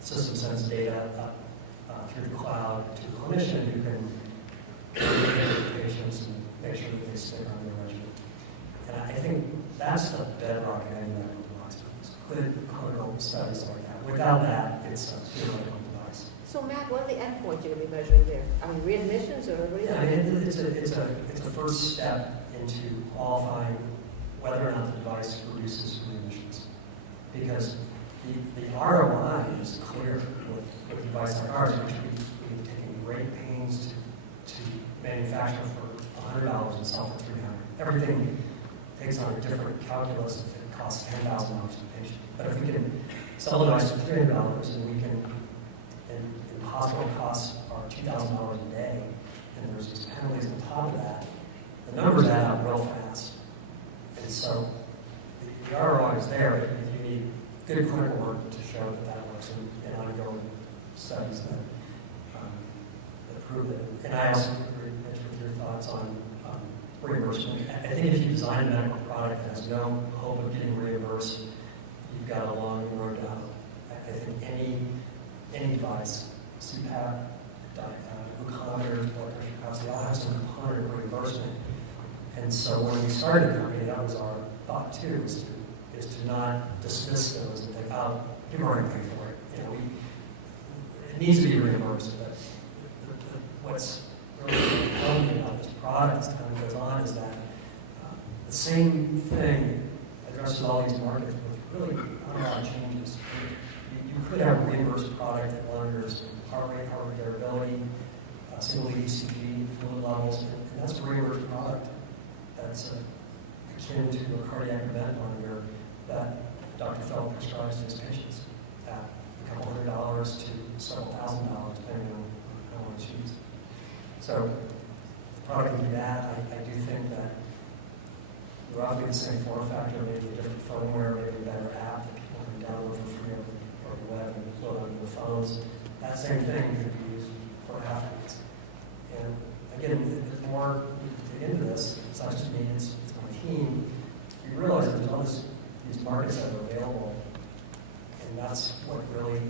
the system sends data up through the cloud to the clinician who can communicate with patients and make sure that they stay on their regimen. And I think that's the bedrock of any medical device. Clinical studies like that. Without that, it's a theoretical device. So Matt, what are the endpoints you're going to be measuring there? I mean, readmissions or what do you Yeah, it's a first step into qualifying whether or not the device reduces readmissions. Because the ROI is clear with a device like ours, which we've taken great pains to manufacture for $100 and sell for $300. Everything takes on a different calculus if it costs $10,000 to the patient. But if we can sell the device for $300 and we can, and hospital costs are $2,000 a day, and there's these penalties on top of that, the numbers add up real fast. And so the ROI is there, but you need good clinical work to show that that works and ongoing studies that prove it. And I also agree with your thoughts on reimbursement. I think if you design a medical product that has no hope of getting reimbursed, you've got a long road down. I think any device, CPAP, glucometers, blood pressure cuffs, they all have some component of reimbursement. And so when we started the company, that was our thought too, is to not dismiss those and think, oh, people are going to pay for it. You know, it needs to be reimbursed, but what's really compelling about this product as time goes on is that the same thing addresses all these markets with really not a lot of changes. You could have a reimbursed product that monitors heart rate variability, single lead ECG, fluid levels, and that's a reimbursed product. That's akin to a cardiac event monitor that Dr. Feld prescribes to his patients at a couple $100 to several $1,000, depending on how much it's used. So the product can do that. I do think that roughly the same form factor, maybe a different firmware, maybe a better app that people can download for free over the web and load onto their phones. That same thing could be used for athletes. And again, the more you dig into this, it's not just me, it's my team, you realize that there's all these markets that are available, and that's what really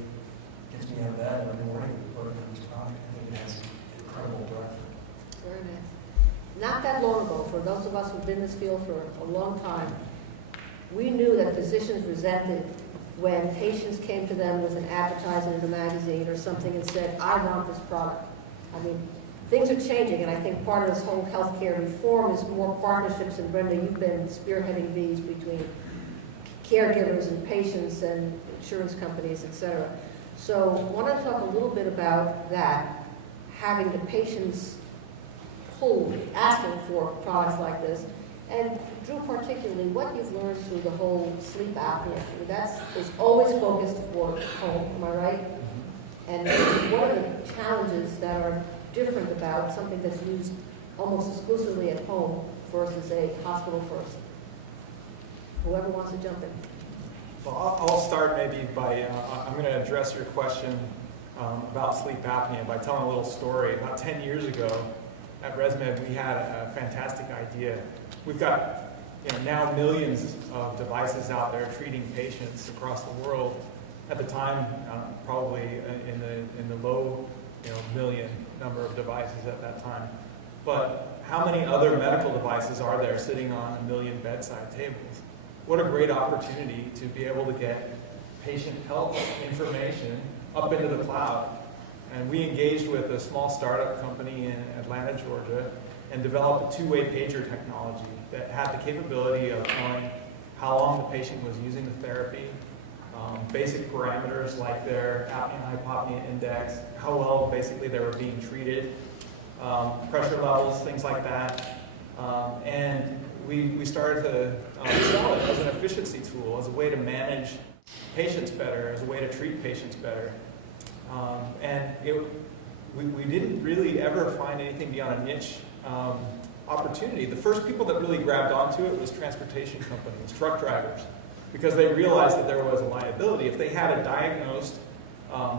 gets me out of bed every morning working on this product. I think it has incredible breadth. Very nice. Not that long ago, for those of us who've been in this field for a long time, we knew that physicians resented when patients came to them with an advertisement in a magazine or something and said, I want this product. I mean, things are changing, and I think part of this whole healthcare reform is more partnerships, and Brenda, you've been spearheading these between caregivers and patients and insurance companies, et cetera. So I want to talk a little bit about that, having the patients asking for products like this. And Drew, particularly, what you've learned through the whole sleep apnea. I mean, is always focused for home, am I right? And what are the challenges that are different about something that's used almost exclusively at home versus a hospital first? Whoever wants to jump in. Well, I'll start maybe by, I'm going to address your question about sleep apnea by telling a little story. About 10 years ago at ResMed, we had a fantastic idea. We've got now millions of devices out there treating patients across the world. At the time, probably in the low million number of devices at that time. But how many other medical devices are there sitting on a million bedside tables? What a great opportunity to be able to get patient health information up into the cloud. And we engaged with a small startup company in Atlanta, Georgia, and developed a two-way pager technology that had the capability of knowing how long the patient was using the therapy, basic parameters like their apnea-hypopnea index, how well basically they were being treated, pressure levels, things like that. And we started to sell it as an efficiency tool, as a way to manage patients better, as a way to treat patients better. We didn't really ever find anything beyond a niche opportunity. The first people that really grabbed onto it was transportation companies, truck drivers, because they realized that there was a liability. If they had a diagnosed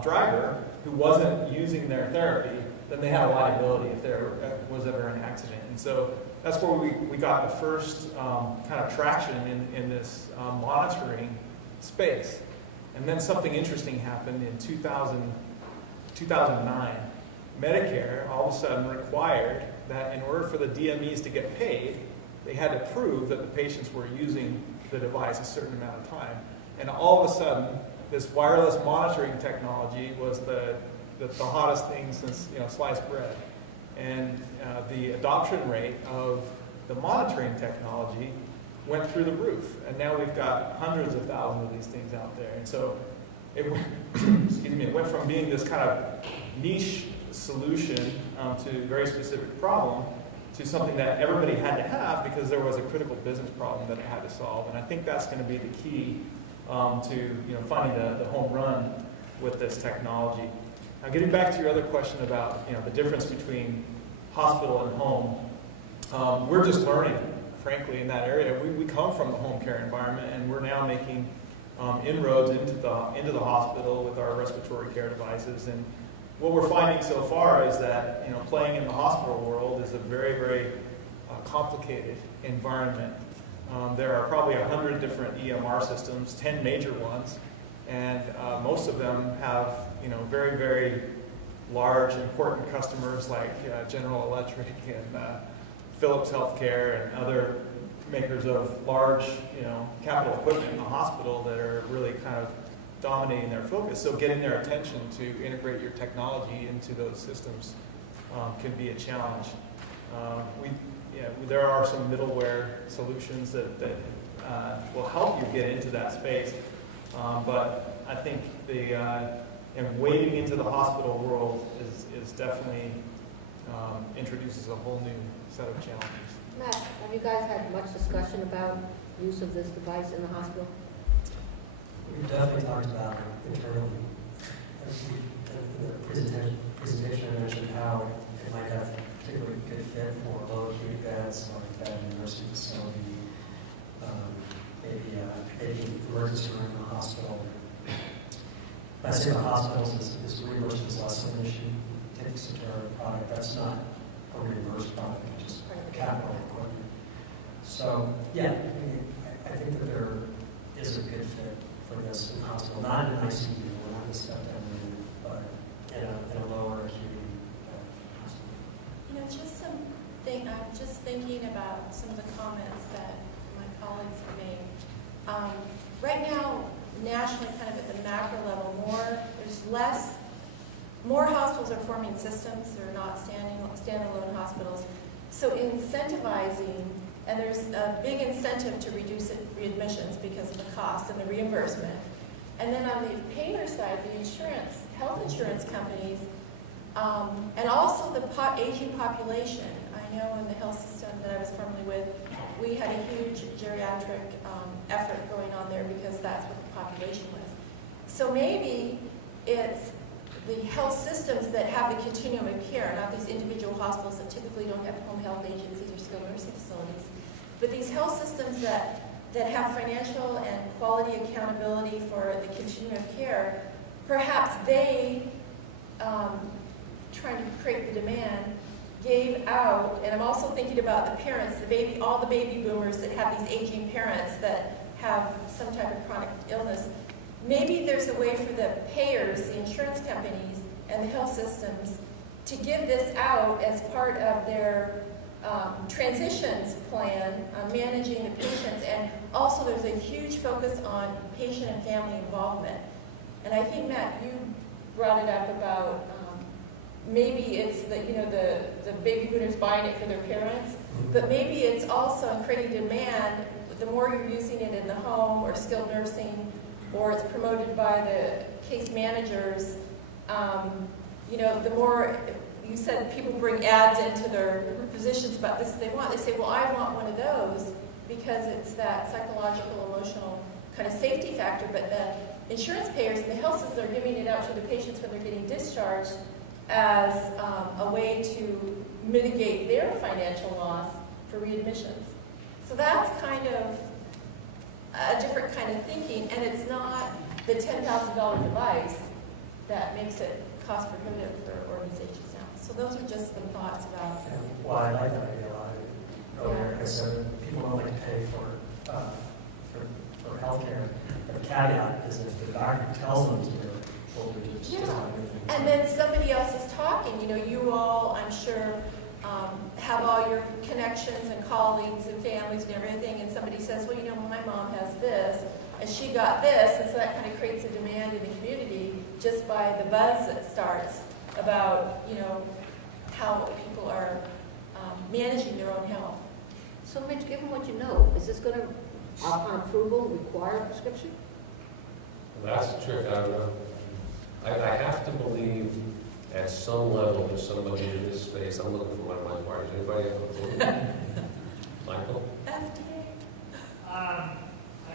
driver who wasn't using their therapy, then they had a liability if there was ever an accident. And so that's where we got the first kind of traction in this monitoring space. And then something interesting happened in 2009. Medicare all of a sudden required that in order for the DMEs to get paid, they had to prove that the patients were using the device a certain amount of time. And all of a sudden, this wireless monitoring technology was the hottest thing since sliced bread. And the adoption rate of the monitoring technology went through the roof. And now we've got hundreds of thousands of these things out there. And so it went from being this kind of niche solution to a very specific problem to something that everybody had to have because there was a critical business problem that it had to solve. And I think that's going to be the key to finding the home run with this technology. Now, getting back to your other question about the difference between hospital and home, we're just learning, frankly, in that area. We come from the home care environment, and we're now making inroads into the hospital with our respiratory care devices. And what we're finding so far is that playing in the hospital world is a very, very complicated environment. There are probably 100 different EMR systems, 10 major ones, and most of them have very, very large, important customers like General Electric and Philips Healthcare and other makers of large, capital equipment in the hospital that are really kind of dominating their focus. So getting their attention to integrate your technology into those systems can be a challenge. There are some middleware solutions that will help you get into that space, but I think wading into the hospital world is definitely introduces a whole new set of challenges. Matt, have you guys had much discussion about use of this device in the hospital? We've definitely talked about it internally. In the presentation I mentioned how it might have a particularly good fit for low acuity beds like that university facility, maybe emergency room in the hospital. When I say the hospitals is reimbursement is less of an issue. Take the Cetera product, that's not a reimbursed product, it's just capital equipment. So yeah, I think that there is a good fit for this in the hospital, not in an ICU, we're not going to step down unit, but in a lower acuity hospital. I'm just thinking about some of the comments that my colleagues have made. Right now, nationally, kind of at the macro level, more hospitals are forming systems. They're not standalone hospitals. So incentivizing, and there's a big incentive to reduce readmissions because of the cost and the reimbursement. And then on the payer side, the health insurance companies, and also the aging population. I know in the health system that I was formerly with, we had a huge geriatric effort going on there because that's what the population was. So maybe it's the health systems that have the continuum of care, not these individual hospitals that typically don't have home health agencies or skilled nursing facilities, but these health systems that have financial and quality accountability for the continuum of care. Perhaps they, trying to create the demand, gave out, and I'm also thinking about the parents, all the baby boomers that have these aging parents that have some type of chronic illness. Maybe there's a way for the payers, the insurance companies, and the health systems to give this out as part of their transitions plan, managing the patients, and also there's a huge focus on patient and family involvement. And I think, Matt, you brought it up about maybe it's the baby boomers buying it for their parents, but maybe it's also creating demand. The more you're using it in the home or skilled nursing, or it's promoted by the case managers, the more, you said people bring ads into their positions about this they want. They say, well, I want one of those because it's that psychological, emotional kind of safety factor. But the insurance payers and the health systems are giving it out to the patients when they're getting discharged as a way to mitigate their financial loss for readmissions. So that's kind of a different kind of thinking, and it's not the $10,000 device that makes it cost prohibitive for organizations now. So those are just some thoughts about. Well, I like that idea a lot. Earlier, I said people don't like to pay for healthcare. But the caveat is if the doctor tells them to do it, well, we just and then somebody else is talking. You all, I'm sure, have all your connections and colleagues and families and everything, and somebody says, well, my mom has this, and she got this, and so that kind of creates a demand in the community just by the buzz that starts about, how people are managing their own health. So Mitch, given what you know, is this going to, upon approval, require a prescription? Well, that's the trick, I don't know. I have to believe at some level, there's somebody in this space, I'm looking for one of my parties. Anybody have a clue? Michael? FDA. I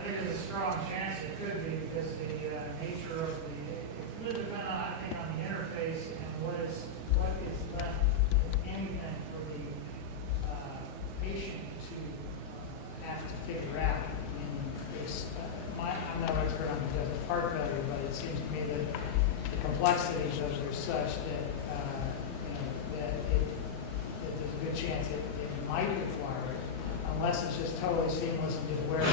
think there's a strong chance it could be because the nature of the, it would depend on, I think, on the interface and what is left, if anything, for the patient to have to figure out. I'm no expert on congestive heart failure, but it seems to me that the complexities of it are such that, that there's a good chance it might require it, unless it's just totally seamless and just where it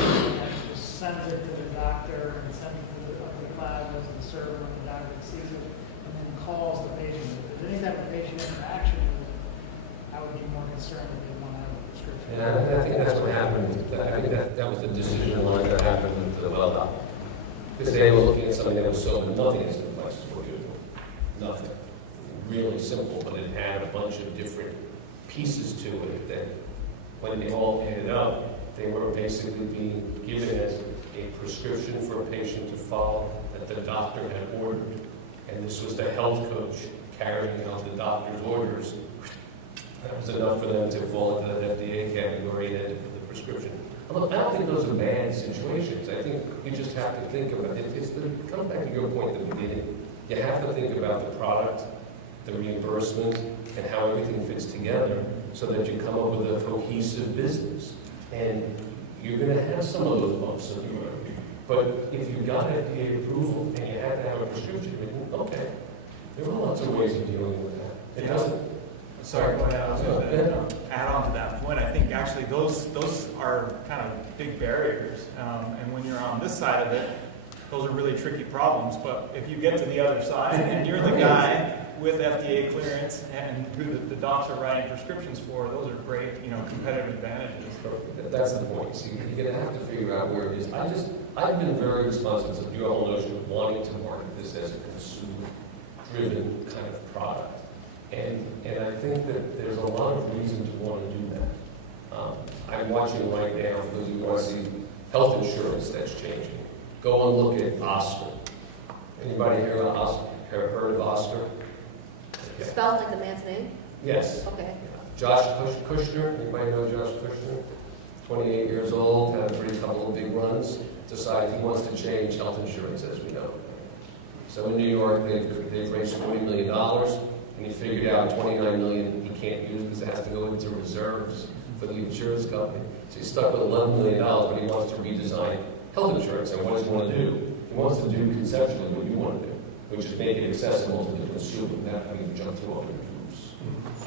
just sends it to the doctor and sends it to the cloud, goes to the server, and the doctor sees it, and then calls the patient. If there's any type of patient interaction with it, I would be more concerned that they want to have a prescription. Yeah, I think that's what happened. I think that was the decision line that happened with the well doctor. Because they were looking at something that was so nothing as complex as what you're doing. Nothing. Really simple, but it had a bunch of different pieces to it that when they all added up, they were basically being given as a prescription for a patient to follow that the doctor had ordered. And this was the health coach carrying out the doctor's orders. That was enough for them to fall into the FDA category and end the prescription. Look, I don't think those are bad situations. I think you just have to think about it. It comes back to your point at the beginning. You have to think about the product, the reimbursement, and how everything fits together so that you come up with a cohesive business. And you're going to have some of those bumps in the road. But if you got FDA approval and you had to have a prescription written, okay, there are lots of ways of dealing with that. It doesn't. Sorry, I was going to add on to that point. I think actually those are kind of big barriers. And when you're on this side of it, those are really tricky problems. But if you get to the other side and you're the guy with FDA clearance and who the docs are writing prescriptions for, those are great, competitive advantages. That's the point. See, you're going to have to figure out where it is. I've been very responsive to your whole notion of wanting to market this as a consumer-driven kind of product. And I think that there's a lot of reason to want to do that. I'm watching right now, for those of you who want to see health insurance that's changing. Go and look at Oscar. Anybody here heard of Oscar? Okay. Spelled like the man's name? Yes. Okay. Josh Kushner, anybody know Josh Kushner? 28 years old, had a couple of big runs, decided he wants to change health insurance, as we know. So in New York, they've raised $40 million. And he figured out $29 million he can't use because it has to go into reserves for the insurance company. So he's stuck with $11 million, but he wants to redesign health insurance. And what does he want to do? He wants to do conceptually what you want to do, which is make it accessible to the consumer, not having to jump through all the hoops.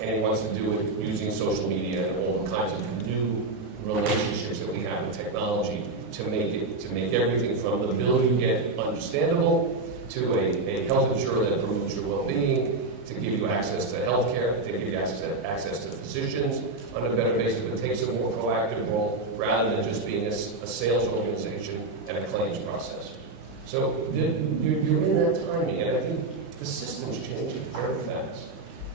And he wants to do it using social media and all kinds of new relationships that we have with technology to make everything from the bill you get understandable to a health insurer that promotes your well-being, to give you access to health care, to give you access to physicians on a better basis, but takes a more proactive role rather than just being a sales organization and a claims processor. So you're in that timing, and I think the system's changing very fast.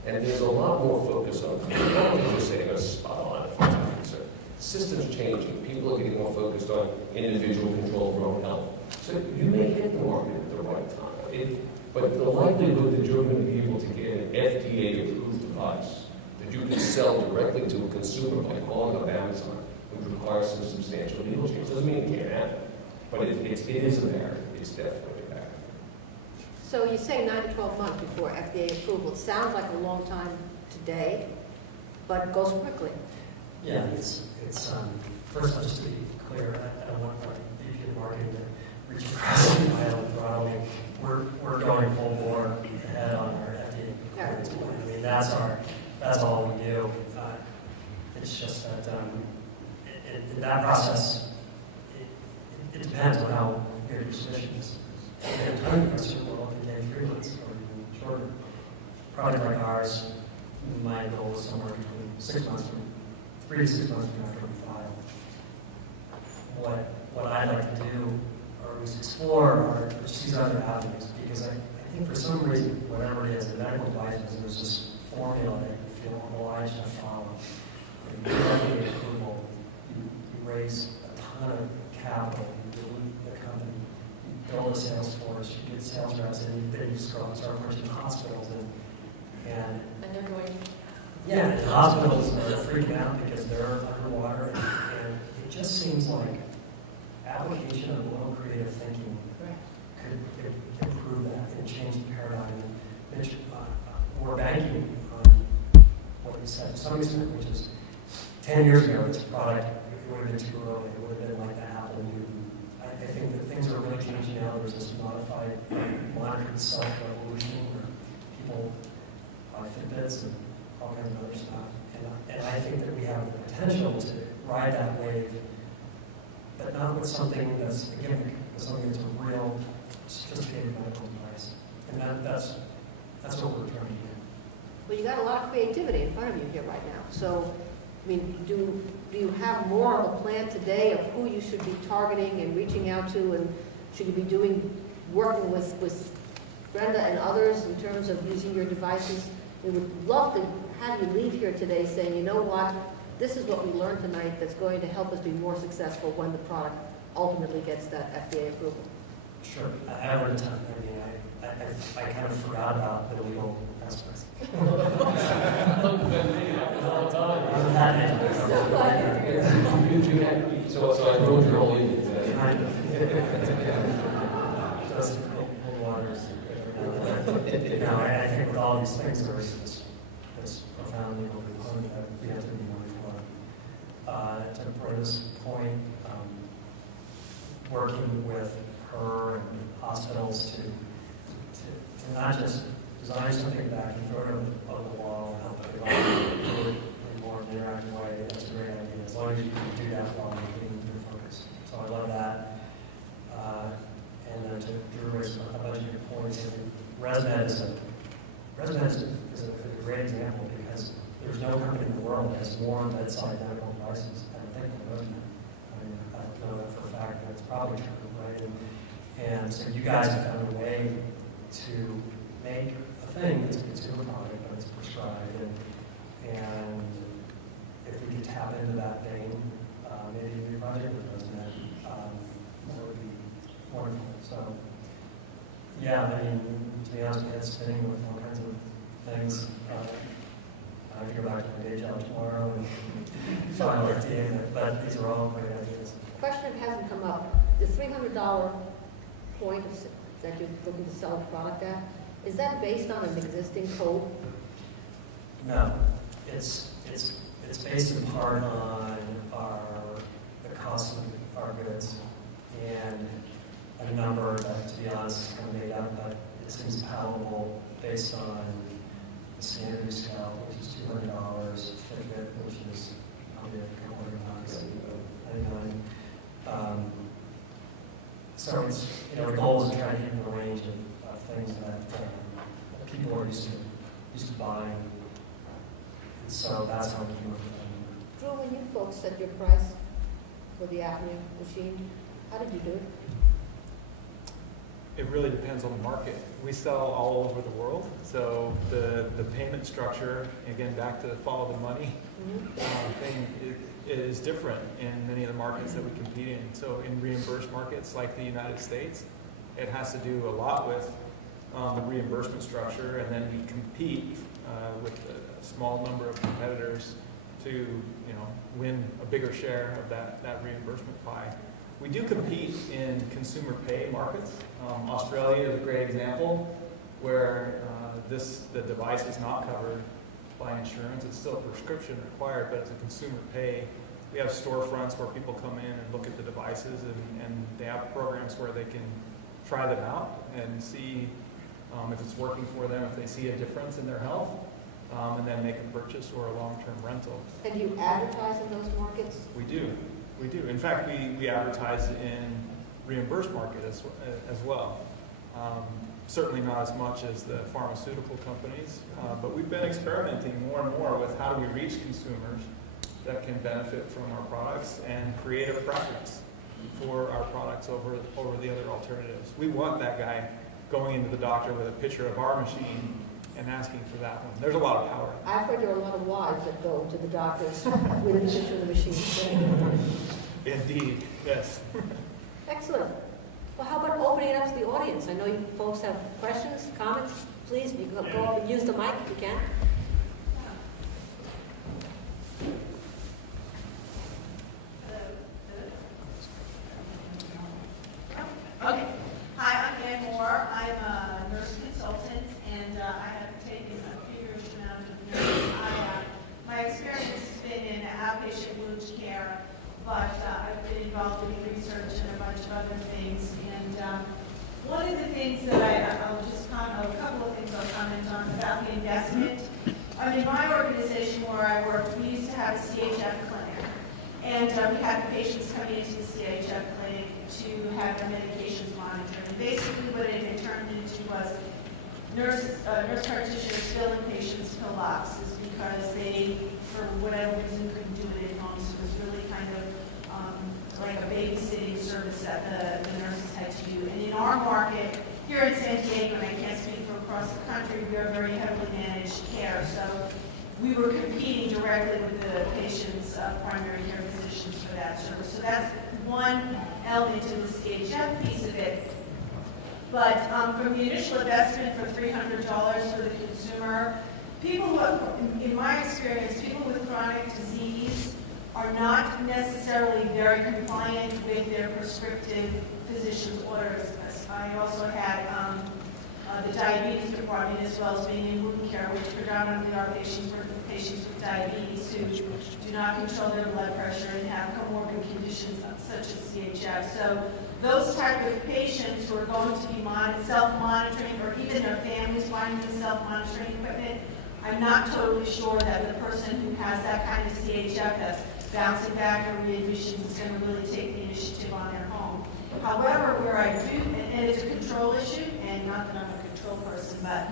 And there's a lot more focus on, I don't just say it's spot on if it's the system's changing. People are getting more focused on individual control of their own health. So you may hit the market at the right time. But the likelihood that you're going to be able to get an FDA-approved device that you can sell directly to a consumer by calling up Amazon would require some substantial legal change. Doesn't mean it can't happen, but it is a barrier. It's definitely a barrier. So you say 9 to 12 months before FDA approval. It sounds like a long time today, but it goes quickly. Yeah, it's first, just to be clear, I don't want my VP of marketing to reach across the aisle and throttle me. We're going full bore ahead on our FDA clearance plan. I mean, that's all we do. It's just that in that process, it depends on how good your submission is. And time pressure will often take 3 months or even shorter. Product like ours, my goal is somewhere between 6 months, from 3 to 6 months from after we file. What I'd like to do is explore or these other avenues, because I think for some reason, whatever it is, the medical devices, there's this formula that you feel obliged to follow. And you get the approval, you raise a ton of capital, you dilute the company, you build a sales force, you get sales reps, and then you start approaching hospitals, and the hospitals are freaking out because they're underwater, and it just seems like application of a little creative thinking could improve that and change the paradigm. And we're banking on what you said to some extent, which is 10 years ago, this product, it would have been too early. It would have been like the Apple Newton. I think that things are really changing now. There's this modified, monitored self-revolution where people buy Fitbits and all kinds of other stuff. And I think that we have the potential to ride that wave, but not with something that's a gimmick, but something that's a real, sophisticated medical device. And that's what we're trying to do. Well, you got a lot of creativity in front of you here right now. So, I mean, do you have more of a plan today of who you should be targeting and reaching out to, and should you be working with Brenda and others in terms of using your devices? We would love to have you leave here today saying, you know what, this is what we learned tonight that's going to help us be more successful when the product ultimately gets that FDA approval. Sure. I learned a ton. I mean, I kind of forgot about the legal aspects. So I wrote your whole evening today. Kind of. Just cold waters. No, I think with all these things, there's this profound legal component that we have to be mindful of. To Brenda's point, working with her and hospitals to not just design something back and throw it over the wall and help it evolve in a more interactive way. That's a great idea, as long as you can do that while maintaining your focus. So I love that. And then to Drew raised a bunch of your points. ResMed is a great example because there's no company in the world that has more bedside medical devices than I think than ResMed. I mean, I don't know that for a fact, but it's probably true, right? And so you guys have found a way to make a thing that's a consumer product, but it's prescribed. And if we could tap into that vein, maybe your project with ResMed, that would be wonderful. So, yeah, I mean, to be honest, my head's spinning with all kinds of things. I have to go back to my day job tomorrow and file FDA, but these are all great ideas. Question that hasn't come up, the $300 point that you're looking to sell the product at, is that based on an existing code? No, it's based in part on the cost of our goods and a number that, to be honest, is kind of made up, but it seems palatable based on the standard scale, which is $200, Fitbit, which is probably a couple $100, so it's, the goal is to try to get in the range of things that people are used to buying. And so that's how we came up with that. Drew, when you folks set your price for the apnea machine, how did you do it? It really depends on the market. We sell all over the world, so the payment structure, again, back to the follow the money thing, it is different in many of the markets that we compete in. So in reimbursed markets like the United States, it has to do a lot with the reimbursement structure, and then we compete with a small number of competitors to win a bigger share of that reimbursement pie. We do compete in consumer pay markets. Australia is a great example where the device is not covered by insurance. It's still prescription required, but it's a consumer pay. We have storefronts where people come in and look at the devices, and they have programs where they can try them out and see if it's working for them, if they see a difference in their health, and then make a purchase or a long-term rental. And do you advertise in those markets? We do. We do. In fact, we advertise in reimbursed market as well. Certainly not as much as the pharmaceutical companies, but we've been experimenting more and more with how do we reach consumers that can benefit from our products and create a preference for our products over the other alternatives. We want that guy going into the doctor with a picture of our machine and asking for that one. There's a lot of power. I've heard there are a lot of wives that go to the doctors with a picture of the machine. Indeed, yes. Excellent. Well, how about opening it up to the audience? I know you folks have questions, comments. Please, you go up and use the mic if you can. but I've been involved in research and a bunch of other things. And one of the things that I'll just comment, a couple of things I'll comment on about the investment. In my organization where I worked, we used to have a CHF clinic. And we had patients coming into the CHF clinic to have their medications monitored. And basically what it had turned into was nurse practitioners filling patients' pill boxes because they, for whatever reason, couldn't do it at home. So it was really kind of like a babysitting service that the nurses had to do. And in our market, here in San Diego, and I can't speak for across the country, we are very heavily managed care. So we were competing directly with the patient's primary care physicians for that service. So that's one element of the CHF piece of it. But from the initial investment for $300 for the consumer, people who have, in my experience, people with chronic disease are not necessarily very compliant with their prescriptive physician's orders. I also had the diabetes department as well as being in wound care, which predominantly are patients with diabetes who do not control their blood pressure and have comorbid conditions such as CHF. So those type of patients who are going to be self-monitoring, or even their families finding the self-monitoring equipment, I'm not totally sure that the person who has that kind of CHF that's bouncing back or readmissions is going to really take the initiative on their home. However, where I do, and it's a control issue, and not that I'm a control person, but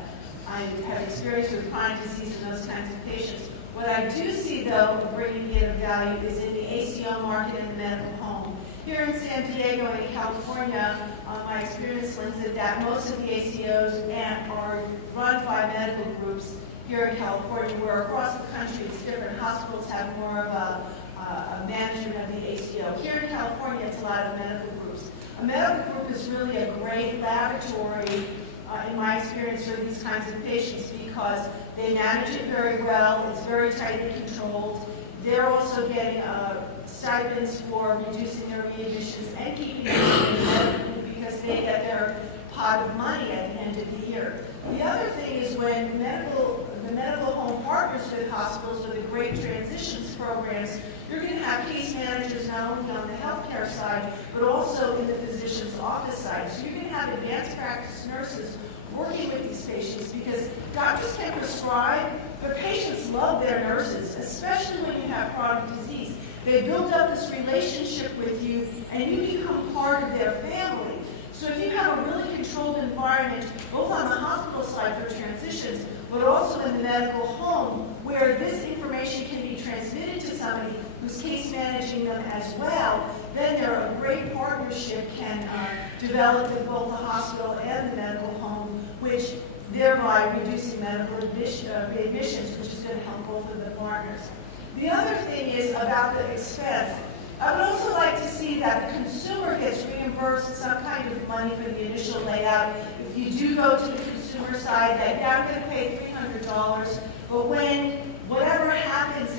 I have experience with chronic disease and those kinds of patients. What I do see, though, bringing in of value is in the ACO market and the medical home. Here in San Diego and in California, my experience links it that most of the ACOs are run by medical groups here in California, where across the country it's different. Hospitals have more of a management of the ACO. Here in California, it's a lot of medical groups. A medical group is really a great laboratory, in my experience, for these kinds of patients because they manage it very well. It's very tightly controlled. They're also getting stipends for reducing their readmissions and keeping them in the medical group because they get their pot of money at the end of the year. The other thing is when the medical home partners with hospitals with the great transitions programs, you're going to have case managers not only on the healthcare side, but also in the physician's office side. So you're going to have advanced practice nurses working with these patients because doctors can prescribe, but patients love their nurses, especially when you have chronic disease. They build up this relationship with you, and you become part of their family. So if you have a really controlled environment, both on the hospital side for transitions, but also in the medical home, where this information can be transmitted to somebody who's case managing them as well, then there a great partnership can develop with both the hospital and the medical home, which thereby reducing medical readmissions, which is going to help both of the partners. The other thing is about the expense. I would also like to see that the consumer gets reimbursed some kind of money for the initial layout. If you do go to the consumer side, that you're not going to pay $300, but when whatever happens,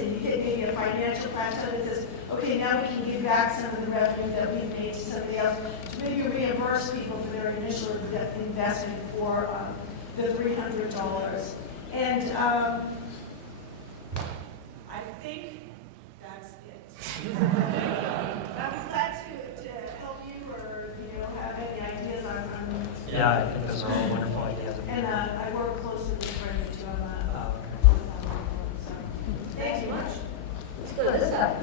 and you hit maybe a financial plateau that says, okay, now we can give back some of the revenue that we've made to somebody else, to maybe reimburse people for their initial investment for the $300. And I think that's it. I'm glad to help you or have any ideas on. Yeah, I think those are all wonderful ideas. And I work closely with Brenda too on that. Thanks so much. Let's go to this side.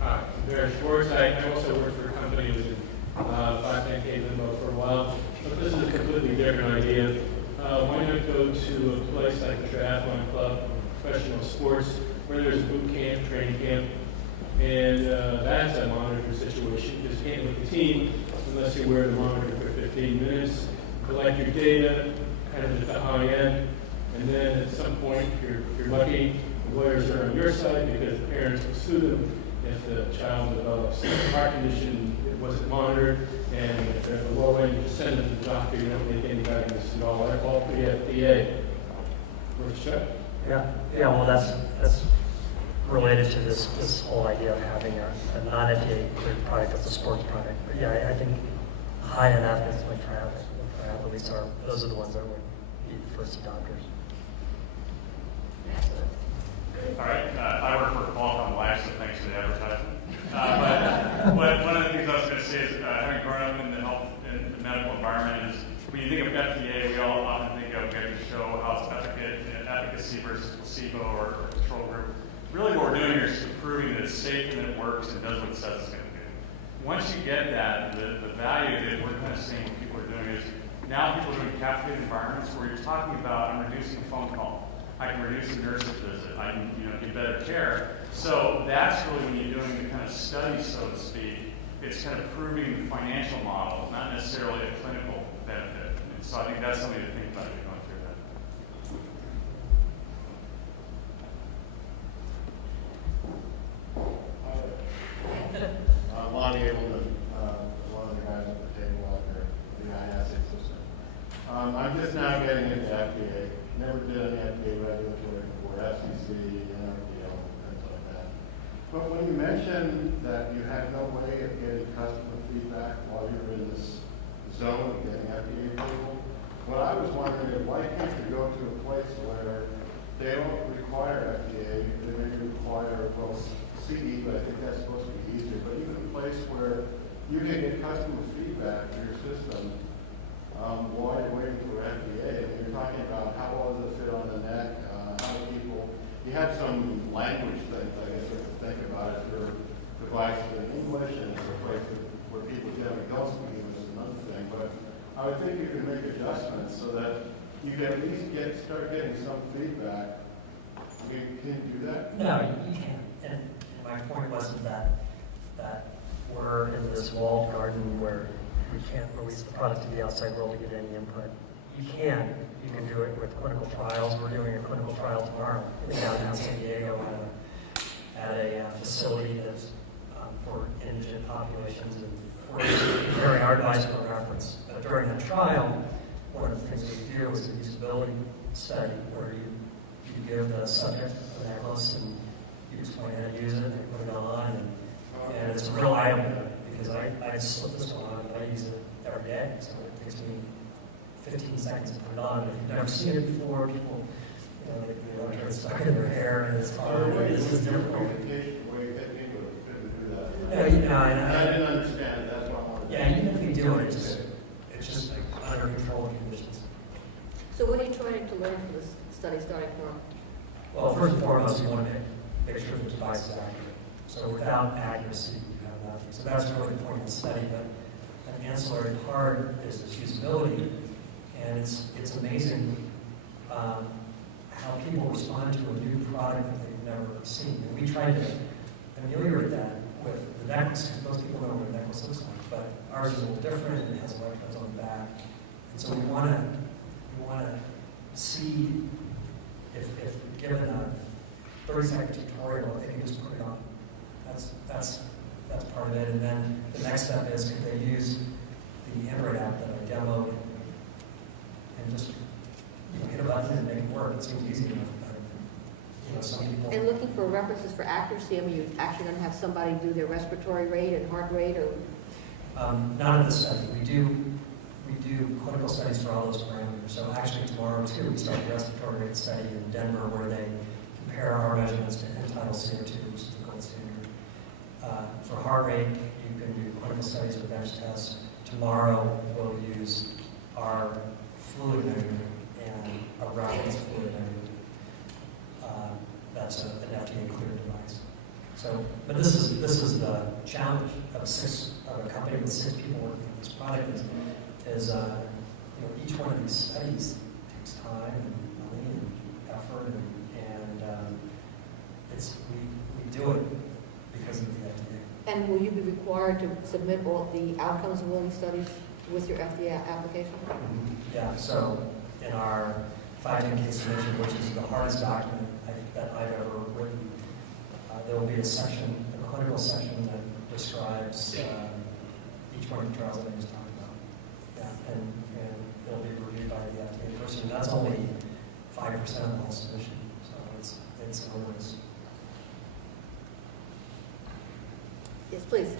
Hi, I'm Barry Schwartz. I also worked for a company that was in 510K limbo for a while, but this is a completely different idea. Why not go to a place like a triathlon club, professional sports, where there's a boot camp, training camp, and that's a monitored situation. You just can't with the team unless you wear the monitor for 15 minutes, collect your data, kind of at the high end, and then at some point, if you're lucky, the lawyers are on your side because the parents will sue them if the child develops a heart condition that wasn't monitored, and if they're at the low end, you send them to the doctor, you don't make any guidance at all. That's all for the FDA. Worth a check? Yeah, well, that's related to this whole idea of having a non-FDA cleared product as a sports product. But yeah, I think high-end athletes like triathletes those are the ones that would be the first adopters. All right, I work for Qualcomm Wax, so thanks for the advertisement. But one of the things I was going to say is, having grown up in the health and the medical environment, is when you think of FDA, we all often think of we have to show how it's efficacy versus placebo or control group. Really what we're doing here is proving that it's safe and that it works and does what it says it's going to do. Once you get that, the value that we're kind of seeing what people are doing is now people are doing capitated environments where you're talking about, I'm reducing a phone call. I can reduce a nurse's visit. I can, get better care. So that's really when you're doing the kind of study, so to speak. It's kind of proving the financial model, not necessarily a clinical benefit. And so I think that's something to think about as you're going through that. Lonnie Ableman, one of the guys at the table out there, the IAS system. I'm just now getting into FDA. Never did any FDA regulatory before, FCC, NRDL, things like that. But when you mentioned that you had no way of getting customer feedback while you're in this zone of getting FDA approval, what I was wondering is why can't you go to a place where they don't require FDA, they may require, well, CE, but I think that's supposed to be easier, but even a place where you can get customer feedback in your system while you're waiting for FDA. And you're talking about how well does it fit on the neck, how many people, you have some language things, I guess, you have to think about if your device is in English and it's a place where people generally don't speak English is another thing, but I would think you can make adjustments so that you can at least start getting some feedback. Can you do that? No, you can't. And my point wasn't that we're in this walled garden where we can't release the product to the outside world to get any input. You can do it with clinical trials. We're doing a clinical trial tomorrow in downtown San Diego at a facility that's for indigent populations, and we're comparing our device for reference. During that trial, one of the things we do is a usability study where you give the subject a necklace and you explain how to use it, they put it on, and it's a real eye-opener because I slip this one on and I use it every day, so it takes me 15 seconds to put it on. And if you've never seen it before, people, they get stuck in their hair and it's hard. This is difficult. I didn't understand. That's what I wanted. Yeah, even if you do it, it's just like under controlled conditions. So what are you trying to learn from this study starting tomorrow? Well, first and foremost, you want to make sure the device is accurate. So without accuracy, you have nothing. So that's really the point of the study. But an ancillary part is its usability, and it's amazing how people respond to a new product that they've never seen. And we tried to ameliorate that with the necklace, because most people know what a necklace looks like, but ours is a little different and it has electrodes on the back. And so we want to see if given a 30-second tutorial, they can just put it on. That's part of it. And then the next step is could they use the Android app that I demoed and just hit a button and make it work. It seems easy enough. But, some people. And looking for references for accuracy, I mean, you're actually going to have somebody do their respiratory rate and heart rate, or? Not in this study. We do clinical studies for all those parameters. So actually tomorrow too, we start a respiratory rate study in Denver where they compare our measurements to Untitled Chapter, which is the gold standard. For heart rate, you can do clinical studies with bench tests. Tomorrow we'll use our fluid measurement and a reference fluid measurement. That's an FDA cleared device. So, but this is the challenge of a company with 6 people working on this product is each one of these studies takes time and money and effort and we do it because of the FDA. And will you be required to submit all the outcomes of all these studies with your FDA application? Yeah, so in our 510(k) submission, which is the hardest document that I've ever written, there will be a section, a clinical section that describes each one of the trials that I was talking about. Yeah, and it'll be reviewed by the FDA person. That's only 5% of the whole submission, so it's enormous. Yes, please.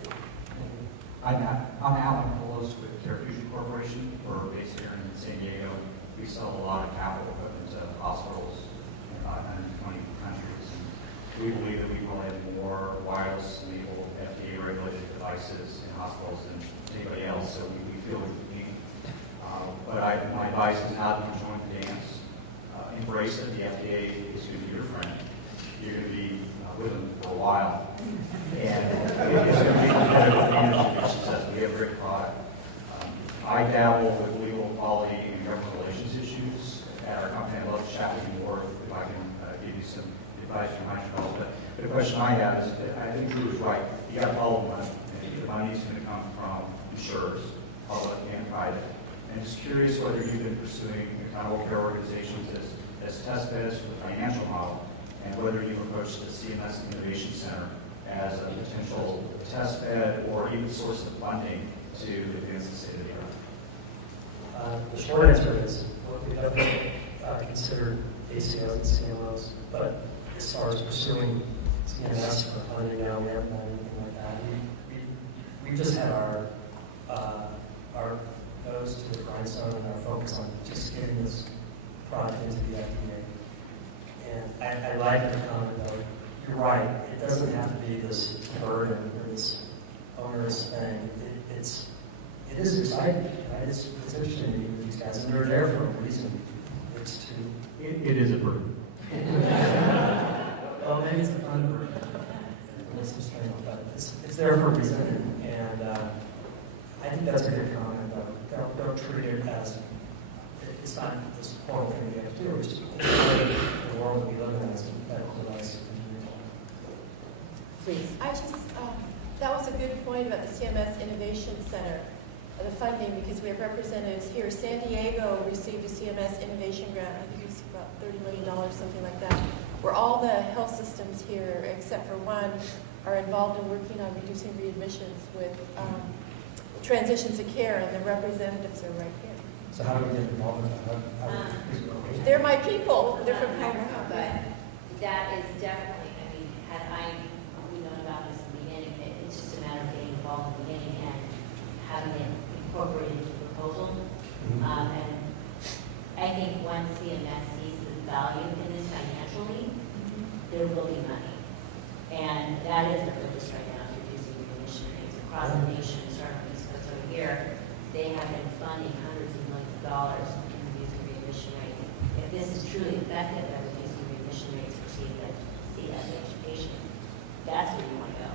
I'm Alan Colos with Fusion Corporation. We're based here in San Diego. We sell a lot of capital equipment to hospitals in about 120 countries. And we believe that we will have more wireless-enabled FDA-regulated devices devices in hospitals than anybody else, so we feel unique. But my advice is now that you join the dance, embrace it. The FDA is going to be your friend. You're going to be with them for a while. And it's going to be competitive advantage if she says we have a great product. I dabble with legal quality and government relations issues at our company. I love to chat with you more if I can give you some advice from my travels. But the question I have is, I think Drew is right. You got to follow the money. The money is going to come from insurers, public and private. And just curious whether you've been pursuing accountable care organizations as test beds for the financial model, and whether you've approached the CMS Innovation Center as a potential test bed or even source of funding to advance the state of the art. The short answer is, well, we definitely considered ACOs and CMOs, but as far as pursuing CMS for funding, now we haven't done anything like that. We just had our nose to the grindstone and our focus on just getting this product into the FDA. And I like the comment though. You're right. It doesn't have to be this burden or this onerous thing. It is exciting. Right? It's interesting to meet with these guys, and they're there for a reason. It's to. It is a burden. Well, maybe it's a fun burden. There's some strength, but it's there for a reason, and I think that's a good comment. Though. Don't treat it as it's not this horrible thing we have to do. It's just the world that we live in as a medical device. Please. That was a good point about the CMS Innovation Center, the funding, because we have representatives here. San Diego received a CMS Innovation Grant, I think it's about $30 million, something like that, where all the health systems here, except for one, are involved in working on reducing readmissions with transitions of care, and the representatives are right here. So how do we get involved in that? They're my people. They're from Colorado. But that is definitely, I mean, had we known about this in the beginning, it's just a matter of getting involved in the beginning and having it incorporated into the proposal. And I think once CMS sees the value in this financially, there will be money. And that is the focus right now, is reducing readmission rates across the nation, starting from East Coast over here. They have been funding hundreds of millions of dollars in reducing readmission rates. If this is truly effective at reducing readmission rates for CSH patients, that's where you want to go.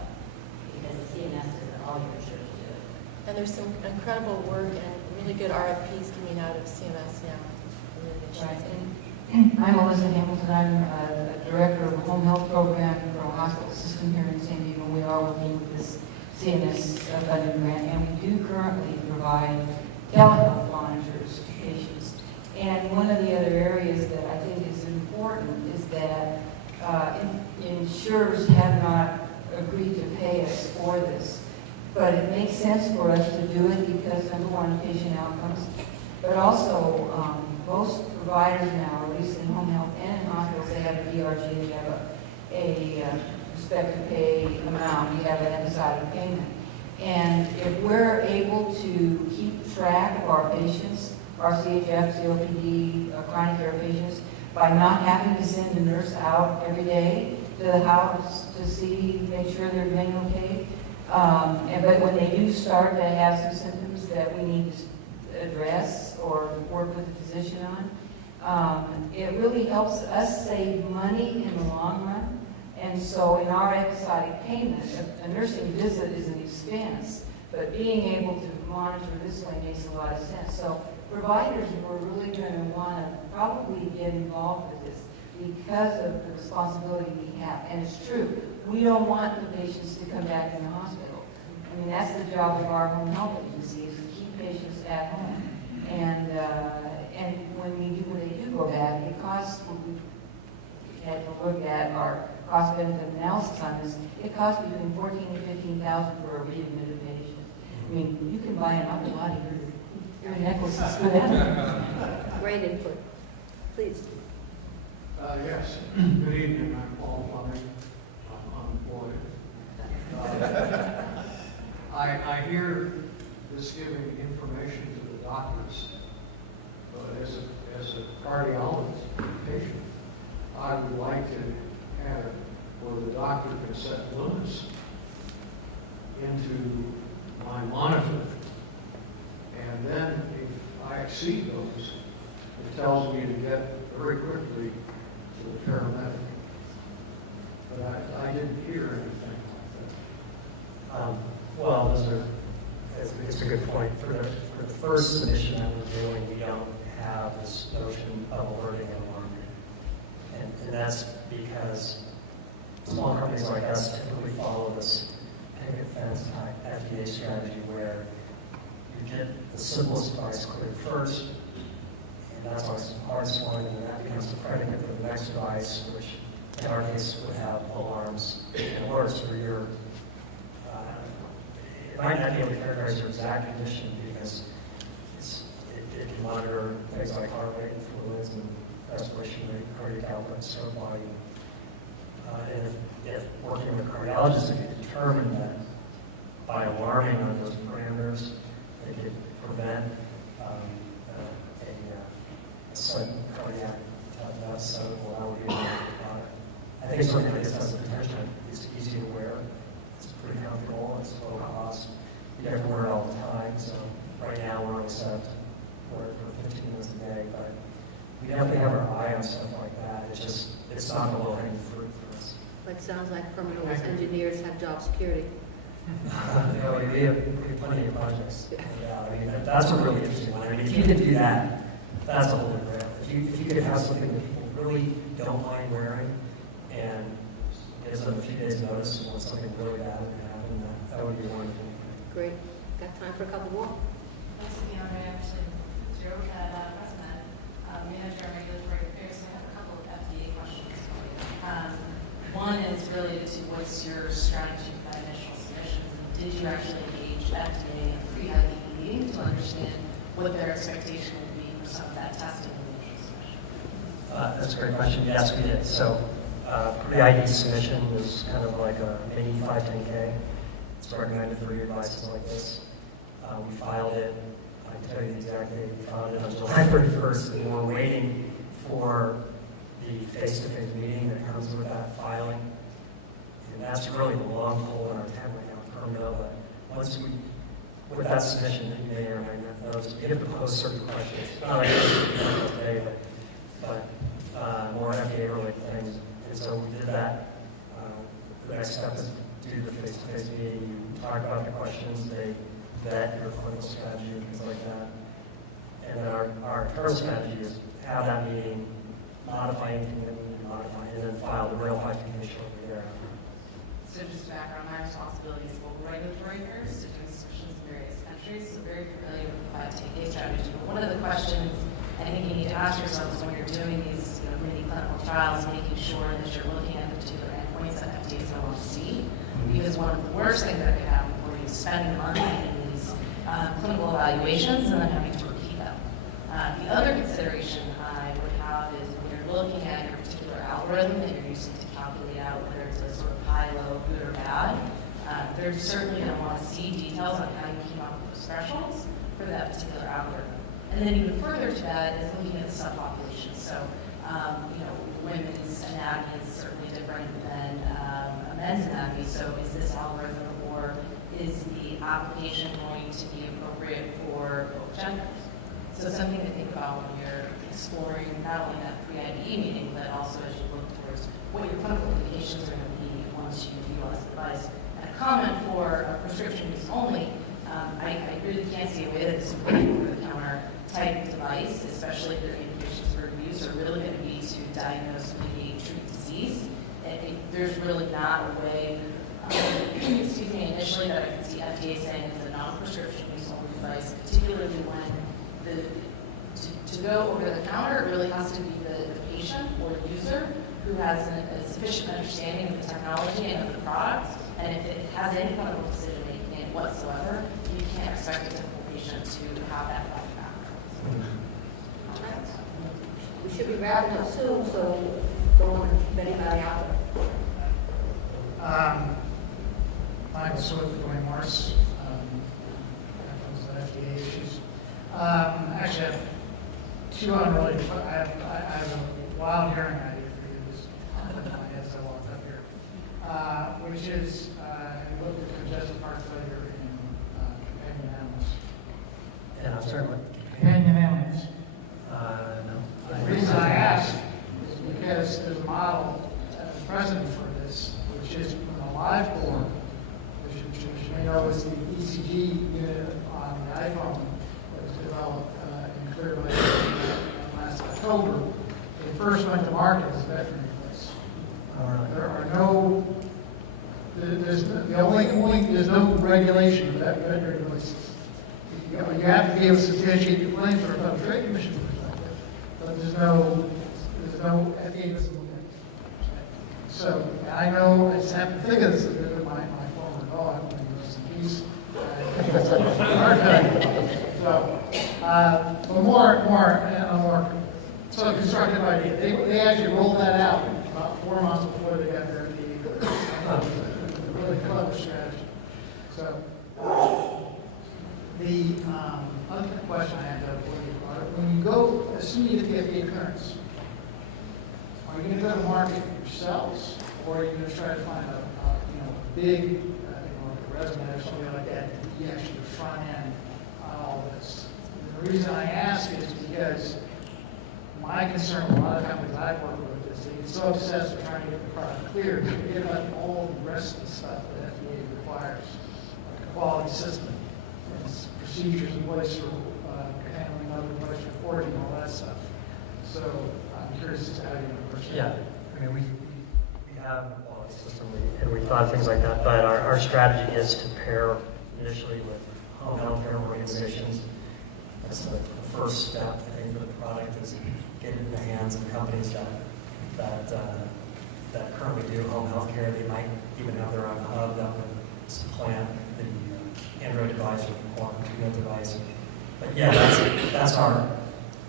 Because the CMS does it all, you're sure to do it. And there's some incredible work and really good RFPs coming out of CMS now. I'm Melissa Hamilton. I'm a director of a home health program for a hospital system here in San Diego. We are working with this CMS funded grant, and we do currently provide telehealth monitors to patients. And one of the other areas that I think is important is that insurers have not agreed to pay us for this. But it makes sense for us to do it because, number one, patient outcomes, but also most providers now, at least in home health and in hospitals, they have a DRG, they have a respect to pay amount, you have an episodic payment. And if we're able to keep track of our patients, our CHF, COPD, chronic care patients, by not having to send a nurse out every day to the house to make sure they're doing okay. But when they do start to have some symptoms that we need to address or work with the physician on, it really helps us save money in the long run. And so in our episodic payment, a nursing visit is an expense, but being able to monitor this way makes a lot of sense. So providers were really going to want to probably get involved with this because of the responsibility we have. And it's true, we don't want the patients to come back in the hospital. I mean, that's the job of our home health agency, is to keep patients at home. And when they do go back, it costs, we had to look at our cost benefit analysis on this, it costs between $14,000 and $15,000 for a readmitted patient. I mean, you can buy an awful lot of your necklaces for that. Great input. Please. Yes. Good evening. I'm Paul Fleming. I'm unemployed. I hear this giving information to the doctors, but as a cardiologist patient, I would like to have it where the doctor can set limits into I monitor it. And then if I exceed those, it tells me to get very quickly to the paramedic. But I didn't hear anything like that. Well, it's a good point. For the first submission that we're doing, we don't have this notion of alerting and alarming. And that's because small companies like us typically follow this picket fence type FDA strategy where you get the simplest device cleared first, and that's always the hardest one, and then that becomes the predicate for the next device, which in our case would have alarms and alerts for your, it might not be able to characterize your exact condition because it can monitor things like heart rate and fluids and respiration rate, cardiac output, stroke volume. And if working with a cardiologist, they could determine that by alarming on those parameters, they could prevent a sudden cardiac death. So that would be a product. I think something like this has the potential. It's easy to wear. It's pretty comfortable. It's low cost. You have to wear it all the time. So right now we're only set up to wear it for 15 minutes a day, but we definitely have our eye on stuff like that. It's not the low-hanging fruit for us. But it sounds like criminals, engineers have job security. We have plenty of projects. Yeah, I mean, that's a really interesting one. I mean, if you could do that, that's a whole new realm. If you could have something that people really don't mind wearing and gives them a few days' notice when something really bad would happen, that would be wonderful. Great. Got time for a couple more? Nice to be on my actually Joe at President, Manager of Regulatory Affairs. I have a couple of FDA questions for you. One is related to what's your strategy for that initial submissions? And did you actually engage FDA in a pre-IDE meeting to understand what their expectation would be for some of that testing in the initial submission? That's a great question. Yes, we did. So pre-ID submission is kind of like a mini 510K. It's recommended for your devices like this. We filed it. I can tell you the exact date. We filed it on July 31st, and we're waiting for the face-to-face meeting that comes with that filing. And that's really the long pole in our tent right now, permanent. But once with that submission, you may or may not notice, we have to post certain questions. Not like today, but more FDA-related things. And so we did that. The next step is do the face-to-face meeting. You talk about the questions. They vet your clinical strategy and things like that. And then our current strategy is have that meeting, modify anything that we need to modify, and then file the real 510K shortly thereafter. So just background, my responsibility is local regulatory affairs, doing submissions in various countries, so very familiar with the 510K strategy. But one of the questions I think you need to ask yourself is when you're doing these mini clinical trials, making sure that you're looking at the particular endpoints that FDA is going to see. Because one of the worst things that could happen before you spend money in these clinical evaluations and then having to repeat them. The other consideration I would have is when you're looking at your particular algorithm that you're using to calculate out whether it's a sort of high, low, good, or bad, they're certainly going to want to see details on how you came up with those thresholds for that particular algorithm. And then even further to that is looking at the subpopulation. So, women's anatomy is certainly different than a men's anatomy. So is this algorithm or is the application going to be appropriate for both genders? So something to think about when you're exploring not only that pre-IDE meeting, but also as you look towards what your clinical indications are going to be once you utilize the device. And a comment for prescription use only, I really can't see a way that this would be over-the-counter type device, especially if their indications for use are really going to be to diagnose, mitigate, treat disease. There's really not a way, initially that I can see FDA saying it's a non-prescription use only device, particularly when to go over the counter, it really has to be the patient or user who has a sufficient understanding of the technology and of the product. And if it has any clinical decision making in whatsoever, you can't expect a typical patient to have that background. All right. We should be wrapping up soon, so don't want to keep anybody out there. Michael Swift, Dwayne Morris, FDA issues. Actually, I have two unrelated. I have a wild hearing idea for you. Just my head as I walked up here, which is I looked at congestive heart failure in certainly. Companion animals. No. The reason I ask is because there's a model, precedent for this, which is from the live board, which you may know is the ECG unit on the iPhone that was developed and cleared by last October. It first went to market as a veterinary place. There are no, there's no regulation of that veterinary places. You have to be able to substantiate your claims from a Federal Trade Commission perspective, but there's no FDA doesn't look at it. So I know, I just have to think of this with my former dog, when he was in peace. But more so constructive idea. They actually rolled that out about 4 months before they got their FDA clearance. Really clever strategy. So the other question I had for you, when you go, assuming you get the FDA clearance, are you going to go to market yourselves, or are you going to try to find a big resume or something like that to be actually the front end on all this? And the reason I ask is because my concern with a lot of companies I've worked with is they get so obsessed with trying to get the product cleared, they forget about all the rest of the stuff that FDA requires, like a quality system, and procedures in place for handling other place for forging, all that stuff. So I'm curious as to how you approach that. Yeah, I mean, we have a quality system, and we thought of things like that, but our strategy is to pair initially with home health care organizations. That's the first step, I think, for the product is get it in the hands of companies that currently do home health care. They might even have their own hub that would supplant the Android device or the Quantum device. But yeah, that's our